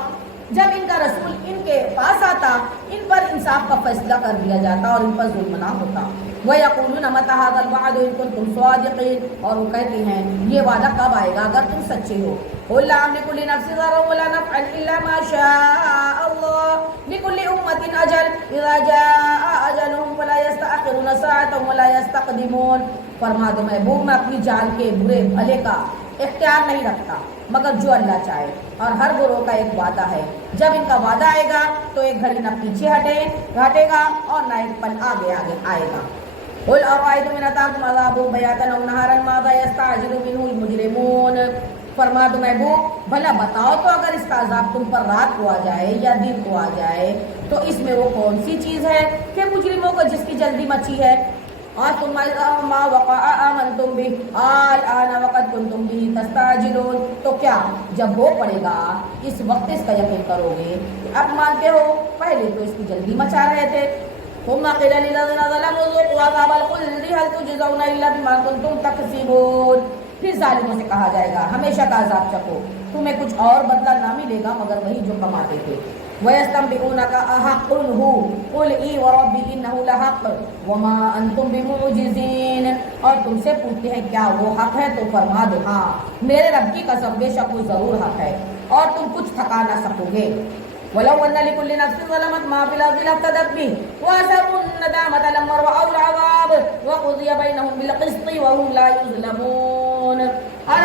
جب ان کا رسول ان کے پاس آتا ان پر انصاف کا فیصلہ کر دیا جاتا اور ان پر ظلم نہ ہوتا۔ وَيَقُولُونَ مَتَىٰ هَٰذَا الْوَعْدُ إِن كُنتُمْ صَادِقِينَ۔ اور وہ کہتی ہیں یہ وعدہ کب آئے گا اگر تم سچے ہو۔ قُل لَّا أَمْلِكُ لِنَفْسِي ضَرًّا وَلَا نَفْعًا إِلَّا مَا شَاءَ اللَّهُ لِكُلِّ أُمَّةٍ أَجَلٌ إِذَا جَاءَ أَجَلُهُمْ فَلَا يَسْتَأْخِرُونَ سَاعَةً وَلَا يَسْتَقْدِمُونَ۔ فرما دو محبوب میں اپنی جان کے برے بھلے کا اختیار نہیں رکھتا مگر جو اللہ چاہے، اور ہر گروہ کا ایک وعدہ ہے، جب ان کا وعدہ آئے گا تو ایک گھڑی نہ پیچھے ہٹے گا اور نہ ایک پل آگے آئے گا۔ قُلْ أَرَأَيْتُمْ إِنْ أَتَاكُمْ عَذَابُهُ بَيَاتًا أَوْ نَهَارًا مَاذَا يَسْتَعْجِلُ مِنْهُ الْمُجْرِمُونَ۔ فرما دو محبوب بھلا بتاؤ تو اگر اس کا عذاب تم پر رات کو آ جائے یا دن کو آ جائے تو اس میں وہ کون سی چیز ہے کہ مجرموں کو جس کی جلدی مچی ہے۔ ثم ما وقع آمنتم به الآن وقد كنتم به تستعجلون۔ تو کیا جب وہ پڑے گا اس وقت اس کا یقین کرو گے؟ اب مانتے ہو پہلے تو اس کی جلدی مچا رہے تھے۔ ثم قيل للذين ظلموا ذوقوا عذاب الخلد هل تجزون الا بما كنتم تكسبون۔ پھر ظالموں سے کہا جائے گا ہمیشہ کا عذاب چکھو، تمہیں کچھ اور بدلہ نہ ملے گا مگر وہی جو کماتے تھے۔ وَيَسْتَنبِئُونَكَ أَحَقٌّ هُوَ قُلْ إِي وَرَبِّي إِنَّهُ لَحَقٌّ وَمَا أَنْتُمْ بِمُعْجِزِينَ۔ اور تم سے پوچھتے ہیں کیا وہ حق ہے تو فرما دو ہاں میرے رب کی قسم بے شک وہ ضرور حق ہے اور تم کچھ تھکا نہ سکو گے۔ وَلَوْ أَنَّ لِكُلِّ نَفْسٍ ظَلَمَتْ مَا فِي الْأَرْضِ لَافْتَدَتْ بِهِ وَأَسَرُّوا النَّدَامَةَ لَمَّا رَأَوُا الْعَذَابَ وَقُضِيَ بَيْنَهُم بِالْقِسْطِ وَهُمْ لَا يُظْلَمُونَ۔ اور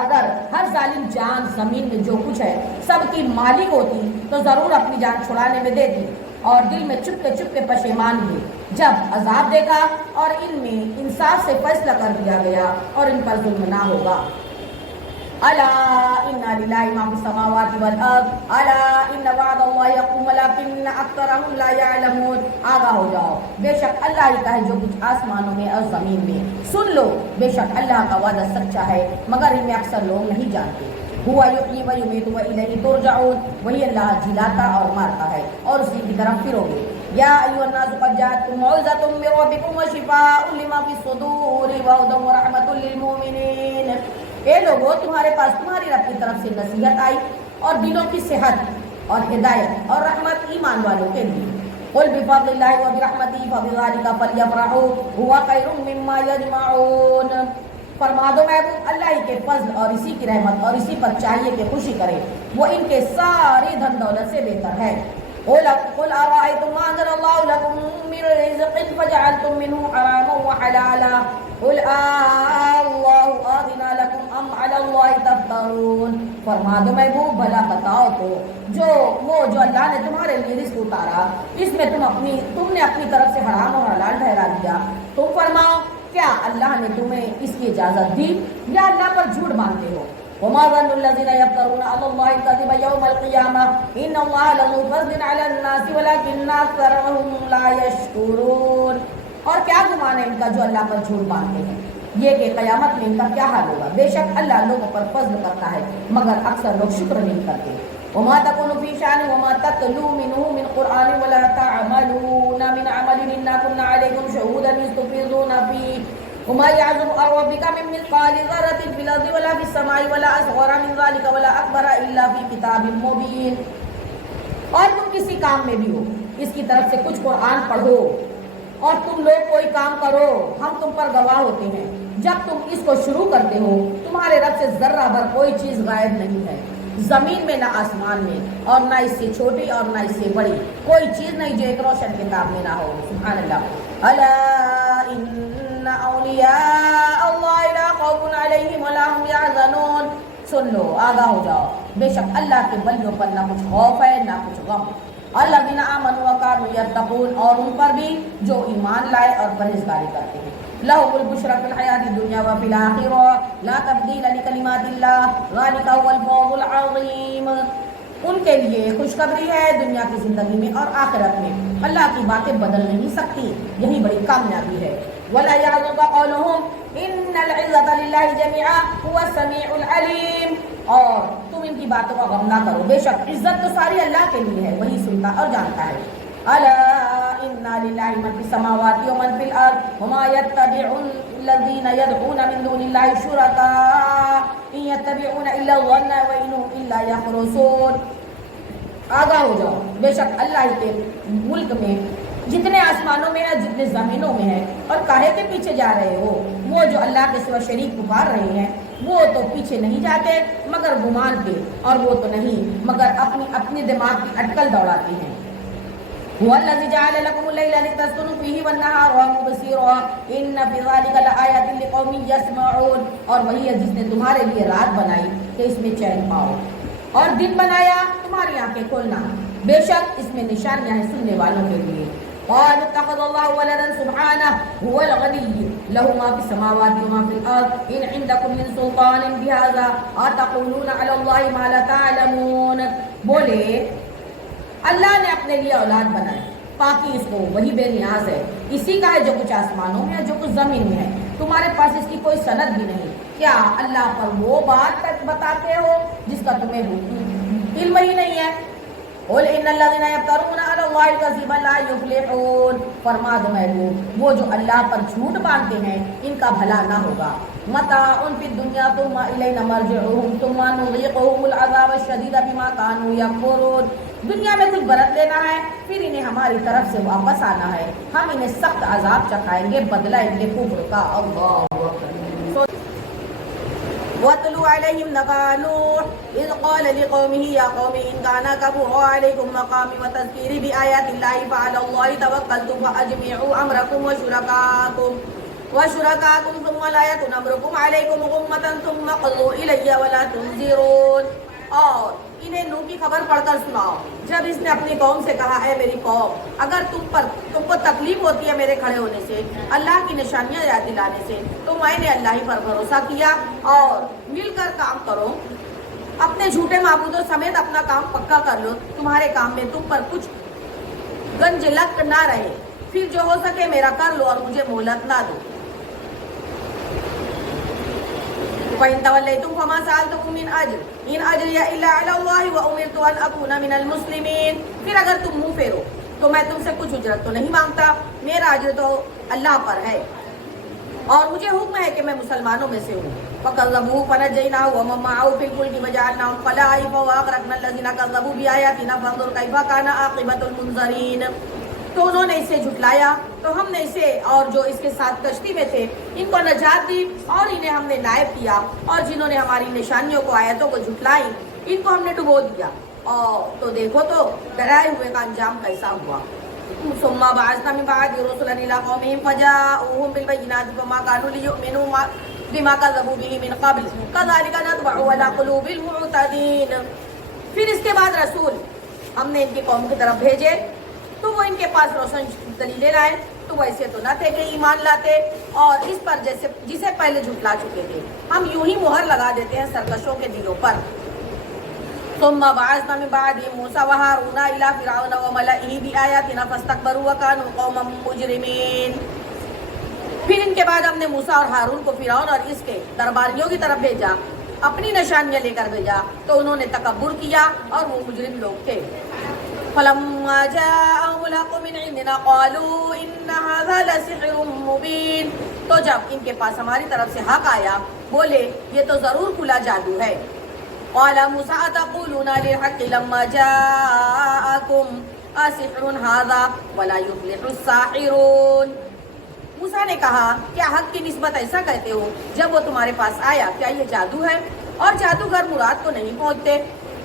اگر ہر ظالم جان زمین میں جو کچھ ہے سب کی مالک ہوتی تو ضرور اپنی جان چھڑانے میں دیتی اور دل میں چپکے پشیمان ہوئی جب عذاب دیکھا اور ان میں انصاف سے فیصلہ کر دیا گیا اور ان پر ظلم نہ ہوگا۔ الا ان للہ ما فی السماوات والارض الا ان وعد اللہ یقوم ولکن اکثرهم لا یعلمون۔ آگاہ ہو جاؤ بے شک اللہ ہی کا ہے جو کچھ آسمانوں میں اور زمین میں، سن لو بے شک اللہ کا وعدہ سچا ہے مگر ان میں اکثر لوگ نہیں جانتے۔ ہوا یحیی و یمیت و الیہ ترجعون، وہی اللہ جلاتا اور مارتا ہے اور اسی کی طرف پھرو گے۔ یا ایھا الناس قد جاءتکم موعظۃ من ربکم وشفاء لما فی الصدور وہدی ورحمۃ للمؤمنین۔ اے لوگو تمہارے پاس تمہاری رب کی طرف سے نصیحت آئی اور دلوں کی صحت اور ہدایت اور رحمت ایمان والوں کے لیے۔ قل بفضل اللہ وبرحمتہ فبذلک فلیفرحوا هو خیر مما یجمعون۔ فرما دو محبوب اللہ ہی کے فضل اور اسی کی رحمت اور اسی پر چاہیے کہ خوشی کرے، وہ ان کے ساری دھن دولت سے بہتر ہے۔ قل أرأيتم ما أنزل الله لكم من رزق فجعلتم منه حراما وحلالا قل الله أذن لكم أم على الله تفترون۔ فرما دو محبوب بھلا بتاؤ تو جو اللہ نے تمہارے لیے رزق اتارا اس میں تم نے اپنی طرف سے حرام اور حلال ٹھہرا دیا، تم فرماؤ کیا اللہ نے تمہیں اس کی اجازت دی یا اللہ پر جھوٹ باندھتے ہو؟ وما ظن الذين يفترون على الله الكذب يوم القيامة إن الله لذو فضل على الناس ولكن أكثرهم لا يشكرون۔ اور کیا گمان ہے ان کا جو اللہ پر جھوٹ باندھتے ہیں، یہ کہ قیامت میں ان کا کیا حال ہوگا، بے شک اللہ لوگوں پر فضل کرتا ہے مگر اکثر لوگ شکر نہیں کرتے۔ وما تكون في شأن وما تتلو منه من قرآن ولا تعملون من عمل إنا كنا عليكم شهودا إذ تفيضون فيه وما يعزب عن ربك من مثقال ذرة في الأرض ولا في السماء ولا أصغر من ذلك ولا أكبر إلا في كتاب مبين۔ اور تم کسی کام میں بھی ہو اس کی طرف سے کچھ قرآن پڑھو اور تم لوگ کوئی کام کرو ہم تم پر گواہ ہوتے ہیں، جب تم اس کو شروع کرتے ہو تمہارے رب سے ذرہ بھر کوئی چیز غائب نہیں ہے، زمین میں نہ آسمان میں، اور نہ اس سے چھوٹی اور نہ اس سے بڑی کوئی چیز نہیں جو ایک روشن کتاب میں نہ ہو۔ سبحان اللہ۔ الا ان اولیاء اللہ لا خوف علیہم ولا هم یحزنون. سن لو، آگاہ ہو جاؤ، بے شک اللہ کے ولیوں پر نہ کچھ خوف ہے نہ کچھ غم. الذین آمنوا وکانوا یتقون، اور ان پر بھی جو ایمان لائے اور پرہیزگاری کرتے ہیں. لهم البشرى في الحیاة الدنیا وفی الآخرة لا تبدیل لکلمات اللہ ذلک هو الفوز العظیم. ان کے لیے خوشخبری ہے دنیا کی زندگی میں اور آخرت میں، اللہ کی باتیں بدل نہیں سکتی، یہی بڑی کامیابی ہے. وَلَا يَحْزُنكَ قَوْلُهُمْ إِنَّ الْعِزَّةَ لِلَّهِ جَمِيعًا هُوَ السَّمِيعُ الْعَلِيمُ. اور تم ان کی باتوں کا غم نہ کرو، بے شک عزت تو ساری اللہ کے لیے ہے، وہی سنتا اور جانتا ہے. أَلَا إِنَّ لِلَّهِ مَن فِي السَّمَاوَاتِ وَمَن فِي الْأَرْضِ وَمَا يَتَّبِعُ الَّذِينَ يَدْعُونَ مِن دُونِ اللَّهِ شُرَكَاءَ إِن يَتَّبِعُونَ إِلَّا الظَّنَّ وَإِنْ هُمْ إِلَّا يَخْرُصُونَ. آگاہ ہو جاؤ، بے شک اللہ ہی کے ملک میں جتنے آسمانوں میں ہے جتنے زمینوں میں ہے، اور کاہے کے پیچھے جا رہے ہو؟ وہ جو اللہ کے سوا شریک پکار رہے ہیں وہ تو پیچھے نہیں جاتے مگر گمان کے، اور وہ تو نہیں مگر اپنی دماغ کی اٹکل دوڑاتے ہیں. هو الذي جعل لكم الليل لتسكنوا فيه والنهار مبصرا ان في ذلك لآيات لقوم يسمعون. اور وہی ہے جس نے تمہارے لیے رات بنائی کہ اس میں چین پاؤ، اور دن بنایا تمہاری آنکھیں کھولنا، بے شک اس میں نشانیاں ہیں سننے والوں کے لیے. قال اتخذ الله ولدا سبحانه هو الغني له ما في السماوات وما في الارض ان عندكم من سلطان بهذا اتقولون على الله ما لا تعلمون. بولے اللہ نے اپنے لیے اولاد بنائی، پاکی اس کو، وہی بے نیاز ہے، اسی کا ہے جو کچھ آسمانوں میں ہے جو کچھ زمین میں ہے، تمہارے پاس اس کی کوئی سند بھی نہیں. کیا اللہ پر وہ بات بتاتے ہو جس کا تمہیں علم ہی نہیں ہے؟ قل ان الذين يفترون على الله الكذب لا يفلحون. فرما دو محبوب، وہ جو اللہ پر جھوٹ باندھتے ہیں ان کا بھلا نہ ہوگا. متاع فی الدنیا ثم الینا مرجعهم ثم نذیقهم العذاب الشدید بما كانوا یکفرون. دنیا میں کچھ برت لینا ہے، پھر انہیں ہماری طرف سے واپس آنا ہے، ہم انہیں سخت عذاب چکھائیں گے بدلہ ان کے کفر کا. اللہ اکبر. وَاتْلُ عَلَيْهِمْ نَبَأَ نُوحٍ إِذْ قَالَ لِقَوْمِهِ يَا قَوْمِ إِنْ كَانَ كَبُرَ عَلَيْكُمْ مَقَامِي وَتَذْكِيرِي بِآيَاتِ اللَّهِ فَعَلَى اللَّهِ تَوَكَّلْتُ فَأَجْمِعُوا أَمْرَكُمْ وَشُرَكَاءَكُمْ ثُمَّ لَا يَكُنْ أَمْرُكُمْ عَلَيْكُمْ غُمَّةً ثُمَّ اقْضُوا إِلَيَّ وَلَا تُنْظِرُونِ. اور انہیں نوح کی خبر پڑھ کر سناؤ جب اس نے اپنی قوم سے کہا، اے میری قوم، اگر تم کو تکلیف ہوتی ہے میرے کھڑے ہونے سے، اللہ کی نشانیاں یاد دلانے سے، تو میں نے اللہ ہی پر بھروسہ کیا اور مل کر کام کرو، اپنے جھوٹے معبودوں سمیت اپنا کام پکا کر لو، تمہارے کام میں تم پر کچھ گنج لگ نہ رہے، پھر جو ہو سکے میرا کر لو اور مجھے مہلت نہ دو. فَإِن تَوَلَّيْتُمْ فَمَا سَأَلْتُكُم مِّنْ أَجْرٍ إِنْ أَجْرِيَ إِلَّا عَلَى اللَّهِ وَأُمِرْتُ أَنْ أَكُونَ مِنَ الْمُسْلِمِينَ. پھر اگر تم منہ پھیرو تو میں تم سے کچھ اجرت تو نہیں مانگتا، میرا اجر تو اللہ پر ہے اور مجھے حکم ہے کہ میں مسلمانوں میں سے ہوں. فَكَذَّبُوهُ فَنَجَّيْنَاهُ وَمَن مَّعَهُ فِي الْفُلْكِ وَجَعَلْنَاهُمْ خَلَائِفَ وَأَغْرَقْنَا الَّذِينَ كَذَّبُوا بِآيَاتِنَا فَانظُرْ كَيْفَ كَانَ عَاقِبَةُ الْمُنذَرِينَ. تو انہوں نے اسے جھٹلایا تو ہم نے اسے اور جو اس کے ساتھ کشتی میں تھے ان کو نجات دی، اور انہیں ہم نے نائب کیا، اور جنہوں نے ہماری نشانیوں کو آیتوں کو جھٹلائی ان کو ہم نے ڈبو دیا. اور تو دیکھو تو ڈرائے ہوئے کا انجام کیسا ہوا. ثم بعثنا من بعد رسلا الى قومهم فجاءوهم بالبينات فما كانوا ليؤمنوا بما كذبوا به من قبل كذلك نطبع على قلوب المعتدين. پھر اس کے بعد رسول ہم نے ان کی قوم کی طرف بھیجے تو وہ ان کے پاس روشن دلیلیں لائے تو ویسے تو نہ تھے کہ ایمان لاتے، اور اس پر جسے پہلے جھٹلا چکے تھے ہم یوں ہی مہر لگا دیتے ہیں سرکشوں کے دلوں پر. ثم بعثنا من بعدهم موسى وهارون الى فرعون وملئه بآياتنا فاستكبروا وكانوا قوما مجرمين. پھر ان کے بعد ہم نے موسیٰ اور ہارون کو فرعون اور اس کے درباریوں کی طرف بھیجا، اپنی نشانیاں لے کر بھیجا تو انہوں نے تکبر کیا اور وہ مجرم لوگ تھے. فلما جاءهم الحق من عندنا قالوا ان هذا لسحر مبين. تو جب ان کے پاس ہماری طرف سے حق آیا بولے یہ تو ضرور کھلا جادو ہے. قال موسى أتقولون للحق لما جاءكم أسحر هذا ولا يفلح الساحرون. موسیٰ نے کہا کیا حق کی نسبت ایسا کہتے ہو جب وہ تمہارے پاس آیا، کیا یہ جادو ہے؟ اور جادوگر مراد کو نہیں پہنچتے.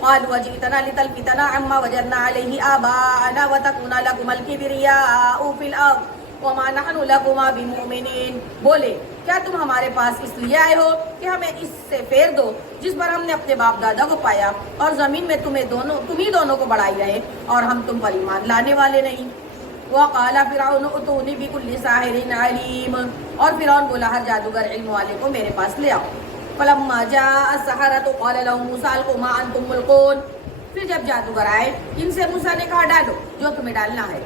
قالوا وجئتنا لتلفتنا عما وجدنا عليه آباءنا وتكون لكم الكبرياء في الأرض وما نحن لكما بمؤمنین، بولے کیا تم ہمارے پاس اس لیے آئے ہو کہ ہمیں اس سے پھیر دو جس پر ہم نے اپنے باپ دادا کو پایا، اور زمین میں تم ہی دونوں کو بڑھائی رہے، اور ہم تم پر ایمان لانے والے نہیں۔ وقال فرعون اتونی بکل ساحر علیم، اور فرعون بولا ہر جادوگر علم والے کو میرے پاس لے آؤ۔ فلما جاء السحرة قال لهم موسى القوا ما انتم ملقون، پھر جب جادوگر آئے ان سے موسیٰ نے کہا ڈالو جو تمہیں ڈالنا ہے۔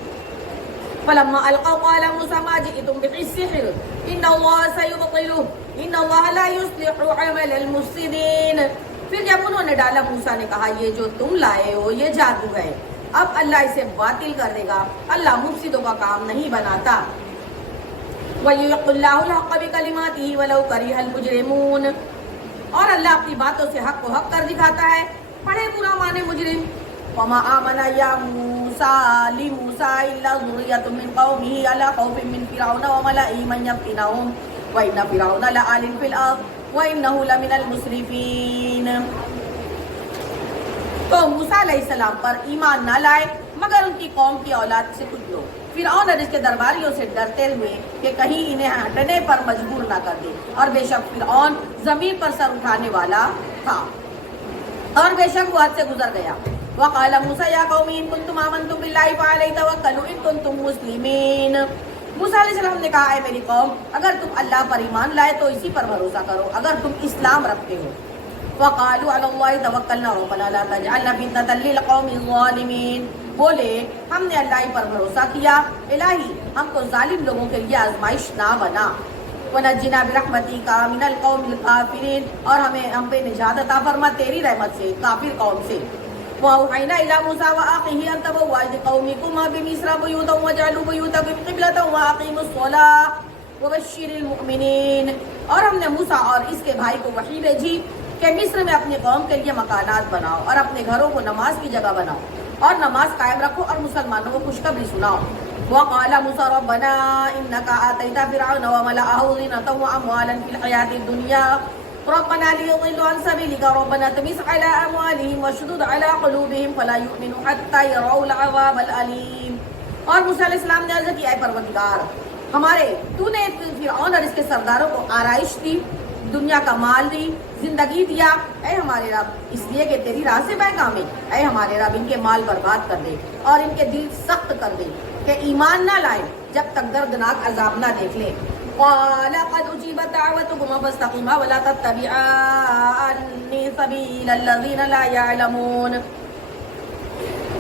فلما القوا قال موسى ما جئتم به السحر ان الله سيبطله ان الله لا يصلح عمل المفسدين، پھر جب انہوں نے ڈالا موسیٰ نے کہا یہ جو تم لائے ہو یہ جادو ہے، اب اللہ اسے باطل کر دے گا، اللہ مفسدوں کا کام نہیں بناتا۔ وَيُحِقُّ اللَّهُ الْحَقَّ بِكَلِمَاتِهِ وَلَوْ كَرِهَ الْمُجْرِمُونَ، اور اللہ اپنی باتوں سے حق کو حق کر دکھاتا ہے، پڑھے برا مانے مجرم۔ وَمَا آمَنَ يَا مُوسَىٰ لِمُوسَىٰ إِلَّا ذُرِّيَّةٌ مِّن قَوْمِهِ عَلَىٰ خَوْفٍ مِّن فِرْعَوْنَ وَمَلَئِهِ مَن يَفْتِنَهُمْ وَإِنَّ فِرْعَوْنَ لَعَالٍ فِي الْأَرْضِ وَإِنَّهُ لَمِنَ الْمُسْرِفِينَ۔ تو موسیٰ علیہ السلام پر ایمان نہ لائے مگر ان کی قوم کی اولاد سے کچھ لوگ، فرعون اور اس کے درباریوں سے ڈرتے ہوئے کہ کہیں انہیں ہٹنے پر مجبور نہ کر دے، اور بے شک فرعون زمین پر سر اٹھانے والا تھا، اور بے شک وہ حد سے گزر گیا۔ وقال موسیٰ یا قوم ان کنتم آمنتم باللہ فعلیہ توکلوا ان کنتم مسلمین، موسیٰ علیہ السلام نے کہا اے میری قوم اگر تم اللہ پر ایمان لائے تو اسی پر بھروسہ کرو اگر تم اسلام رکھتے ہو۔ وقالوا علی اللہ توکلنا ربنا لا تجعلنا فتنة للقوم الظالمین، بولے ہم نے اللہ پر بھروسہ کیا، الہی ہم کو ظالم لوگوں کے لیے آزمائش نہ بنا۔ وَنَجِّنَا بِرَحْمَتِكَ مِنَ الْقَوْمِ الْكَافِرِينَ، اور ہم پہ نجات عطا فرما تیری رحمت سے کافر قوم سے۔ وَأَوْحَيْنَا إِلَىٰ مُوسَىٰ وَأَخِيهِ أَن تَبَوَّأَ لِقَوْمِكُمَا بِمِصْرَ بُيُوتًا وَاجْعَلُوا بُيُوتَكُمْ قِبْلَةً وَأَقِيمُوا الصَّلَاةَ وَبَشِّرِ الْمُؤْمِنِينَ، اور ہم نے موسیٰ اور اس کے بھائی کو وحی بھیجی کہ مصر میں اپنی قوم کے لیے مکانات بناؤ اور اپنے گھروں کو نماز کی جگہ بناؤ اور نماز قائم رکھو اور مسلمانوں کو خوشخبری سناؤ۔ وقال موسیٰ ربنا انك آتيت فرعون وملأه زينة واموالا في الحياة الدنيا ربنا ليضلوا عن سبيلك ربنا اطمس على اموالهم واشدد على قلوبهم فلا يؤمنوا حتى يروا العذاب الأليم، اور موسیٰ علیہ السلام نے عرض کیا اے پروردگار ہمارے تو نے فرعون اور اس کے سرداروں کو آرائش دی، دنیا کا مال دی، زندگی دیا، اے ہمارے رب اس لیے کہ تیری راہ سے بہکامے، اے ہمارے رب ان کے مال برباد کر دے اور ان کے دل سخت کر دے کہ ایمان نہ لائیں جب تک دردناک عذاب نہ دیکھ لیں۔ قال قد اجیبت دعوتکما فاستقیما ولا تتبعان سبیل الذین لا یعلمون،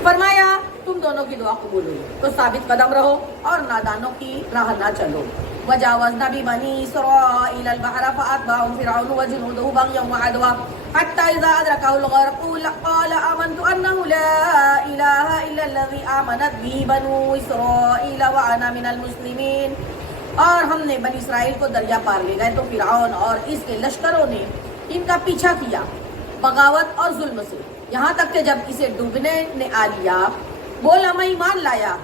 فرمایا تم دونوں کی دعا قبول ہوئی تو ثابت قدم رہو اور نادانوں کی راہ نہ چلو۔ وجاوزنا ببني إسرائيل البحر فأتبعهم فرعون وجنوده بغيا وعدوا حتى إذا أدركه الغرق قال آمنت أنه لا إله إلا الذي آمنت به بنو إسرائيل وأنا من المسلمين، اور ہم نے بنی اسرائیل کو دریا پار لے گئے تو فرعون اور اس کے لشکروں نے ان کا پیچھا کیا بغاوت اور ظلم سے، یہاں تک کہ جب اسے ڈوبنے نے آ لیا بولا میں ایمان لایا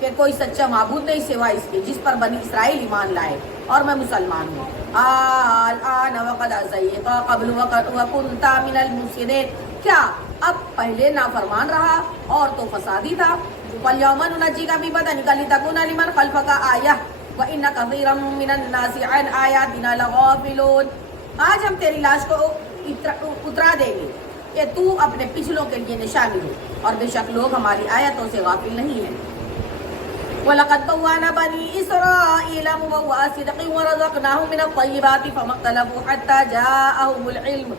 کہ کوئی سچا معبود نہیں سوائے اس کے جس پر بنی اسرائیل ایمان لائے اور میں مسلمان ہوں۔ الآن وقد عصیت قبل وکنت من المفسدین، کیا اب پہلے نافرمان رہا اور تو فسادی تھا۔ فالیوم ننجیک ببدنک لتکون لمن خلفک آیہ وان کثیرا من الناس عن آیاتنا لغافلون، آج ہم تیری لاش کو اترا دیں گے کہ تو اپنے پچھلوں کے لیے نشانی ہو، اور بے شک لوگ ہماری آیتوں سے غافل نہیں ہیں۔ وَلَقَدْ بَوَّأْنَا بَنِي إِسْرَائِيلَ مُبَوَّأَ صِدْقٍ وَرَزَقْنَاهُم مِّنَ الطَّيِّبَاتِ فَمَا اخْتَلَفُوا حَتَّىٰ جَاءَهُمُ الْعِلْمُ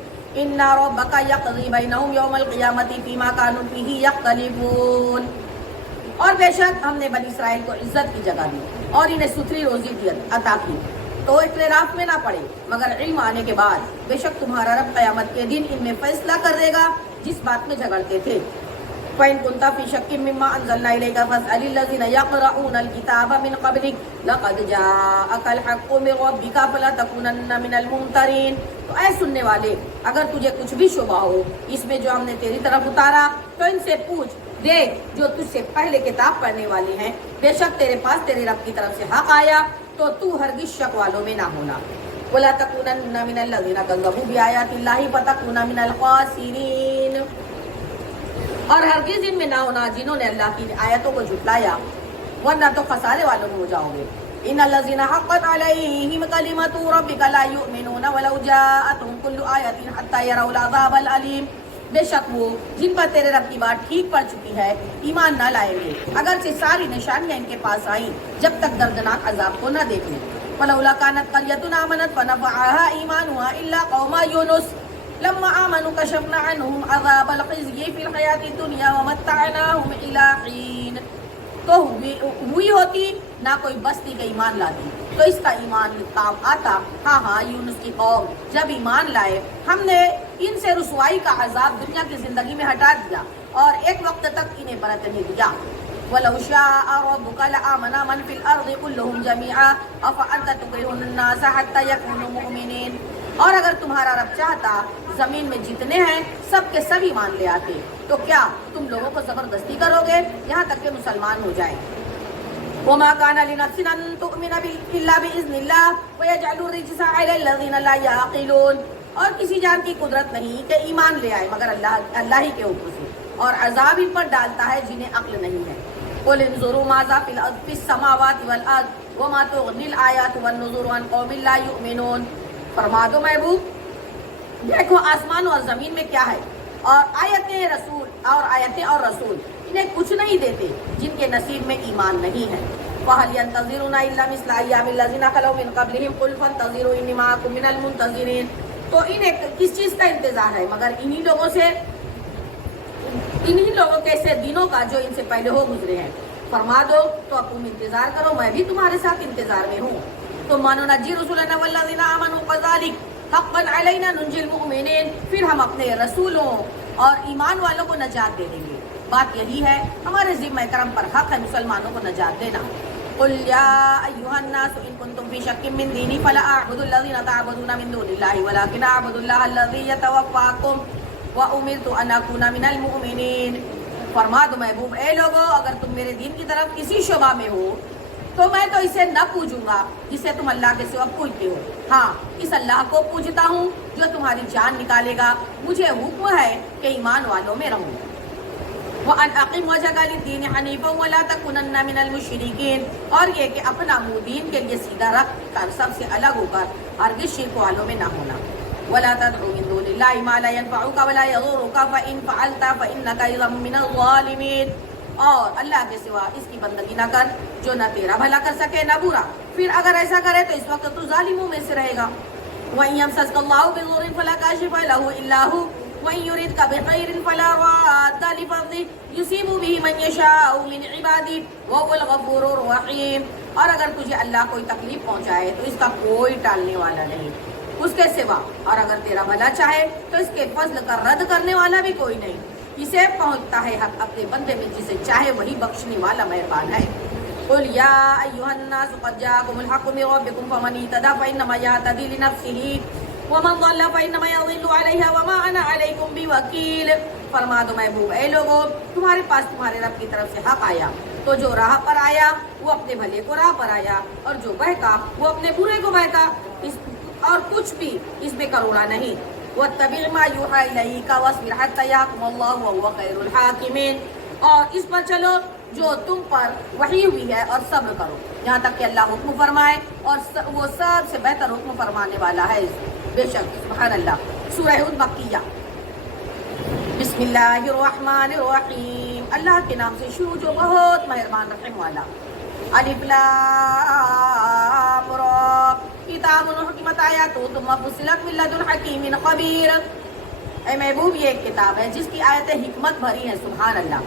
إِنَّ رَبَّكَ يَقْضِي بَيْنَهُمْ يَوْمَ الْقِيَامَةِ فِيمَا كَانُوا فِيهِ يَخْتَلِفُونَ، اور بے شک ہم نے بنی اسرائیل کو عزت کی جگہ دی اور انہیں ستھری روزی عطا کی تو اختلاف میں نہ پڑے مگر علم آنے کے بعد، بے شک تمہارا رب قیامت کے دن ان میں فیصلہ کر دے گا جس بات میں جھگڑتے تھے۔ فَإِن كُنتَ فِي شَكٍّ مِّمَّا أَنزَلْنَا إِلَيْكَ فَاسْأَلِ الَّذِينَ يَقْرَؤُونَ الْكِتَابَ مِن قَبْلِكَ لَقَدْ جَاءَكَ الْحَقُّ مِن رَّبِّكَ فَلَا تَكُونَنَّ مِنَ الْمُمْتَرِينَ، تو اے سننے والے اگر تجھے کچھ بھی شبہ ہو اس میں جو ہم نے تیری طرف اتارا تو ان سے پوچھ دیکھ جو تجھ سے پہلے کتاب پڑھنے والے ہیں، بے شک تیرے پاس تیرے رب کی طرف سے حق آیا تو تو ہرگز شک والوں میں نہ ہونا۔ وَلَا تَكُونَنَّ مِنَ الَّذِينَ كَذَّبُوا بِآيَاتِ اللَّهِ فَتَكُونَ مِنَ الْخَاسِرِينَ، اور ہرگز ان میں نہ ہونا جنہوں نے اللہ کی آیتوں کو جھٹلایا ورنہ تو خسارے والوں میں ہو جاؤ گے. ان الذين حقت عليهم كلمة ربك لا يؤمنون ولو جاءتهم كل آية حتى يروا العذاب الأليم. بے شک وہ جن پر تیرے رب کی بات ٹھیک پڑ چکی ہے ایمان نہ لائیں گے اگرچہ ساری نشانیاں ان کے پاس آئیں جب تک دردناک عذاب کو نہ دیکھ لیں. ولولا كانت قرية آمنت فنفعها إيمانها إلا قوم يونس لما آمنوا كشفنا عنهم عذاب الخزي في الحياة الدنيا ومتعناهم إلى حين. تو ہوئی ہوتی نہ کوئی بستی کا ایمان لاتی تو اس کا ایمان کام آتا. ہاں یونس کی قوم جب ایمان لائے ہم نے ان سے رسوائی کا عذاب دنیا کی زندگی میں ہٹا دیا اور ایک وقت تک انہیں برتنے دیا. وَلَوْ شَاءَ رَبُّكَ لَآمَنَ مَنْ فِي الْأَرْضِ كُلُّهُمْ جَمِيعًا أَفَأَنْتَ تُكْرِهُ النَّاسَ حَتَّى يَكُونُوا مُؤْمِنِينَ. اور اگر تمہارا رب چاہتا زمین میں جتنے ہیں سب کے سب ایمان لے آتے تو کیا تم لوگوں کو زبردستی کرو گے یہاں تک کہ مسلمان ہو جائیں. وَمَا كَانَ لِنَفْسٍ أَن تُؤْمِنَ إِلَّا بِإِذْنِ اللَّهِ وَيَجْعَلُ الرِّجْسَ عَلَى الَّذِينَ لَا يَعْقِلُونَ. اور کسی جان کی قدرت نہیں کہ ایمان لے آئے مگر اللہ ہی کے حکم سے اور عذاب ان پر ڈالتا ہے جنہیں عقل نہیں ہے. قُلِ انظُرُوا مَاذَا فِي السَّمَاوَاتِ وَالْأَرْضِ وَمَا تُغْنِي الْآيَاتُ وَالنُّذُرُ عَنْ قَوْمٍ لَا يُؤْمِنُونَ. فرما دو محبوب دیکھو آسمان اور زمین میں کیا ہے اور آیتیں اور رسول انہیں کچھ نہیں دیتے جن کے نصیب میں ایمان نہیں ہے. فَهَلْ يَنْتَظِرُونَ إِلَّا مِثْلَ أَيَّامِ الَّذِينَ خَلَوْا مِنْ قَبْلِهِمْ قُلْ فَانْتَظِرُوا إِنِّي مَعَكُمْ مِنَ الْمُنْتَظِرِينَ. تو انہیں کس چیز کا انتظار ہے مگر انہی لوگوں کے سے دنوں کا جو ان سے پہلے ہو گزرے ہیں. فرما دو تو تم انتظار کرو میں بھی تمہارے ساتھ انتظار میں ہوں. ثم ننجي رسلنا والذين آمنوا كذلك حقا علينا ننجي المؤمنين. پھر ہم اپنے رسولوں اور ایمان والوں کو نجات دے دیں گے. بات یہی ہے ہمارے ذمہ کرم پر حق ہے مسلمانوں کو نجات دینا. قل يا أيها الناس إن كنتم في شك من ديني فلا أعبد الذين تعبدون من دون الله ولكن أعبد الله الذي يتوفاكم وأمرت أن أكون من المؤمنين. فرما دو محبوب اے لوگو اگر تم میرے دین کی طرف کسی شبہ میں ہو تو میں تو اسے نہ پوجوں گا جسے تم اللہ کے سوا پوجتے ہو. ہاں اس اللہ کو پوجتا ہوں جو تمہاری جان نکالے گا. مجھے حکم ہے کہ ایمان والوں میں رہوں. وَأَنْ أَقِمْ وَجْهَكَ لِلدِّينِ حَنِيفًا وَلَا تَكُونَنَّ مِنَ الْمُشْرِكِينَ. اور یہ کہ اپنا منہ دین کے لیے سیدھا رکھ کر سب سے الگ ہو کر ہرگز شرک والوں میں نہ ہونا. وَلَا تَدْعُ مِن دُونِ اللَّهِ مَا لَا يَنفَعُكَ وَلَا يَضُرُّكَ فَإِنْ فَعَلْتَ فَإِنَّكَ إِذًا مِنَ الظَّالِمِينَ. اور اللہ کے سوا اس کی بندگی نہ کر جو نہ تیرا بھلا کر سکے نہ برا. پھر اگر ایسا کرے تو اس وقت تو ظالموں میں سے رہے گا. وَإِن يَمْسَسْكَ اللَّهُ بِضُرٍّ فَلَا كَاشِفَ لَهُ إِلَّا هُوَ وَإِن يُرِدْكَ بِخَيْرٍ فَلَا رَادَّ لِفَضْلِهِ يُصِيبُ بِهِ مَن يَشَاءُ مِنْ عِبَادِهِ وَهُوَ الْغَفُورُ الرَّحِيمُ. اور اگر تجھے اللہ کوئی تکلیف پہنچائے تو اس کا کوئی ٹالنے والا نہیں اس کے سوا اور اگر تیرا بھلا چاہے تو اس کے فضل کا رد کرنے والا بھی کوئی نہیں. اسے پہنچتا ہے حق اپنے بندے میں جسے چاہے وہی بخشنے والا مہربان ہے. قل یا ایھا الناس قد جاءکم الحق من ربکم فمن اهتدى فانما يهتدي لنفسه ومن ضل فانما يضل عليها وما انا عليكم بوکیل. فرما دو محبوب اے لوگو تمہارے پاس تمہارے رب کی طرف سے حق آیا تو جو راہ پر آیا وہ اپنے بھلے کو راہ پر آیا اور جو بہکا وہ اپنے برے کو بہکا. اور کچھ بھی اس میں کروڑا نہیں. وَاتَّبِعْ مَا يُوحَىٰ إِلَيْكَ وَاصْبِرْ حَتَّىٰ يَحْكُمَ اللَّهُ وَهُوَ خَيْرُ الْحَاكِمِينَ. اور اس پر چلو جو تم پر وحی ہوئی ہے اور صبر کرو یہاں تک کہ اللہ حکم فرمائے اور وہ سب سے بہتر حکم فرمانے والا ہے. بے شک سبحان اللہ. سورہ ہود مکیہ. بسم اللہ الرحمن الرحیم. اللہ کے نام سے شروع جو بہت مہربان رحم والا. الف لام را کتاب حکمت آیاتہ ثم فصلت من لدن حکیم خبیر. اے محبوب یہ ایک کتاب ہے جس کی آیتیں حکمت بھری ہیں سبحان اللہ.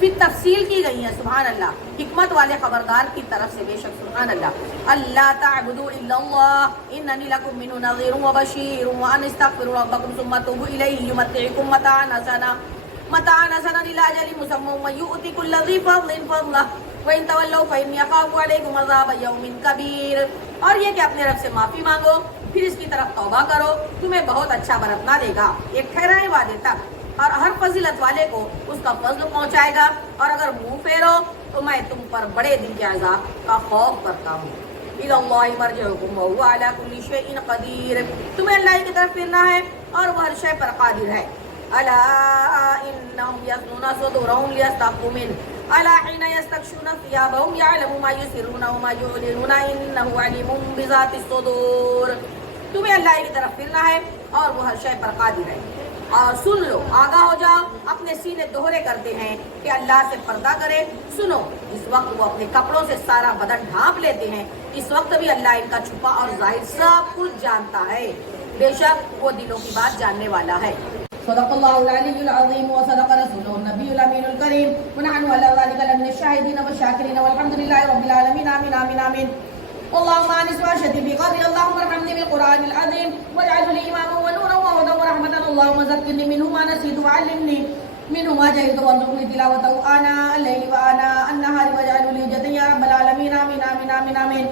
پھر تفصیل کی گئی ہے سبحان اللہ حکمت والے خبردار کی طرف سے بے شک سبحان اللہ. اللہ تعبدوا الا اللہ اننی لکم منہ نذیر وبشیر وان استغفروا ربکم ثم توبوا الیہ یمتعکم متاعا حسنا الی اجل مسمى ویؤتی کل ذی فضل فضلہ وَإِن تَوَلَّوْا فَإِنِّي أَخَافُ عَلَيْكُمْ عَذَابَ يَوْمٍ كَبِيرٍ. اور یہ کہ اپنے رب سے معافی مانگو پھر اس کی طرف توبہ کرو تمہیں بہت اچھا برتنا دے گا ایک ٹھہرائے وعدے تک اور ہر فضیلت والے کو اس کا فضل پہنچائے گا. اور اگر منہ پھیرو تو میں تم پر بڑے دن کے عذاب کا خوف کرتا ہوں. إِلَى اللَّهِ مَرْجِعُكُمْ وَهُوَ عَلَى كُلِّ شَيْءٍ قَدِيرٌ. تمہیں اللہ کی طرف پھرنا ہے اور وہ ہر شے پر قادر ہے. ألا إنهم يثنون صدورهم ليستخفوا منه ألا حين يستغشون ثيابهم يعلم ما يسرون وما يعلنون إنه عليم بذات الصدور. تمہیں اللہ کی طرف پھرنا ہے اور وہ ہر شے پر قادر ہے. اور سن لو، آگاہ ہو جاؤ، اپنے سینے دوہرے کرتے ہیں کہ اللہ سے پردہ کرے. سنو، اس وقت وہ اپنے کپڑوں سے سارا بدن ڈھانپ لیتے ہیں، اس وقت بھی اللہ ان کا چھپا اور ظاہر سب کچھ جانتا ہے. بے شک وہ دلوں کی بات جاننے والا ہے. صدق اللہ العلی العظیم وصدق رسولہ النبی الامین الکریم ونحن علی ذلک لمن الشاہدین والشاکرین والحمد للہ رب العالمین. آمین آمین آمین. اللهم انس واشتي بقدري اللهم ارحمني بالقران العظيم واجعله لي اماما ونورا وهدى ورحمة. اللهم ذكرني منه ما نسيت وعلمني منه ما جهلت وارزقني تلاوته آناء الليل وآناء النهار واجعله لي حجة يا رب العالمين. آمين آمين آمين آمين.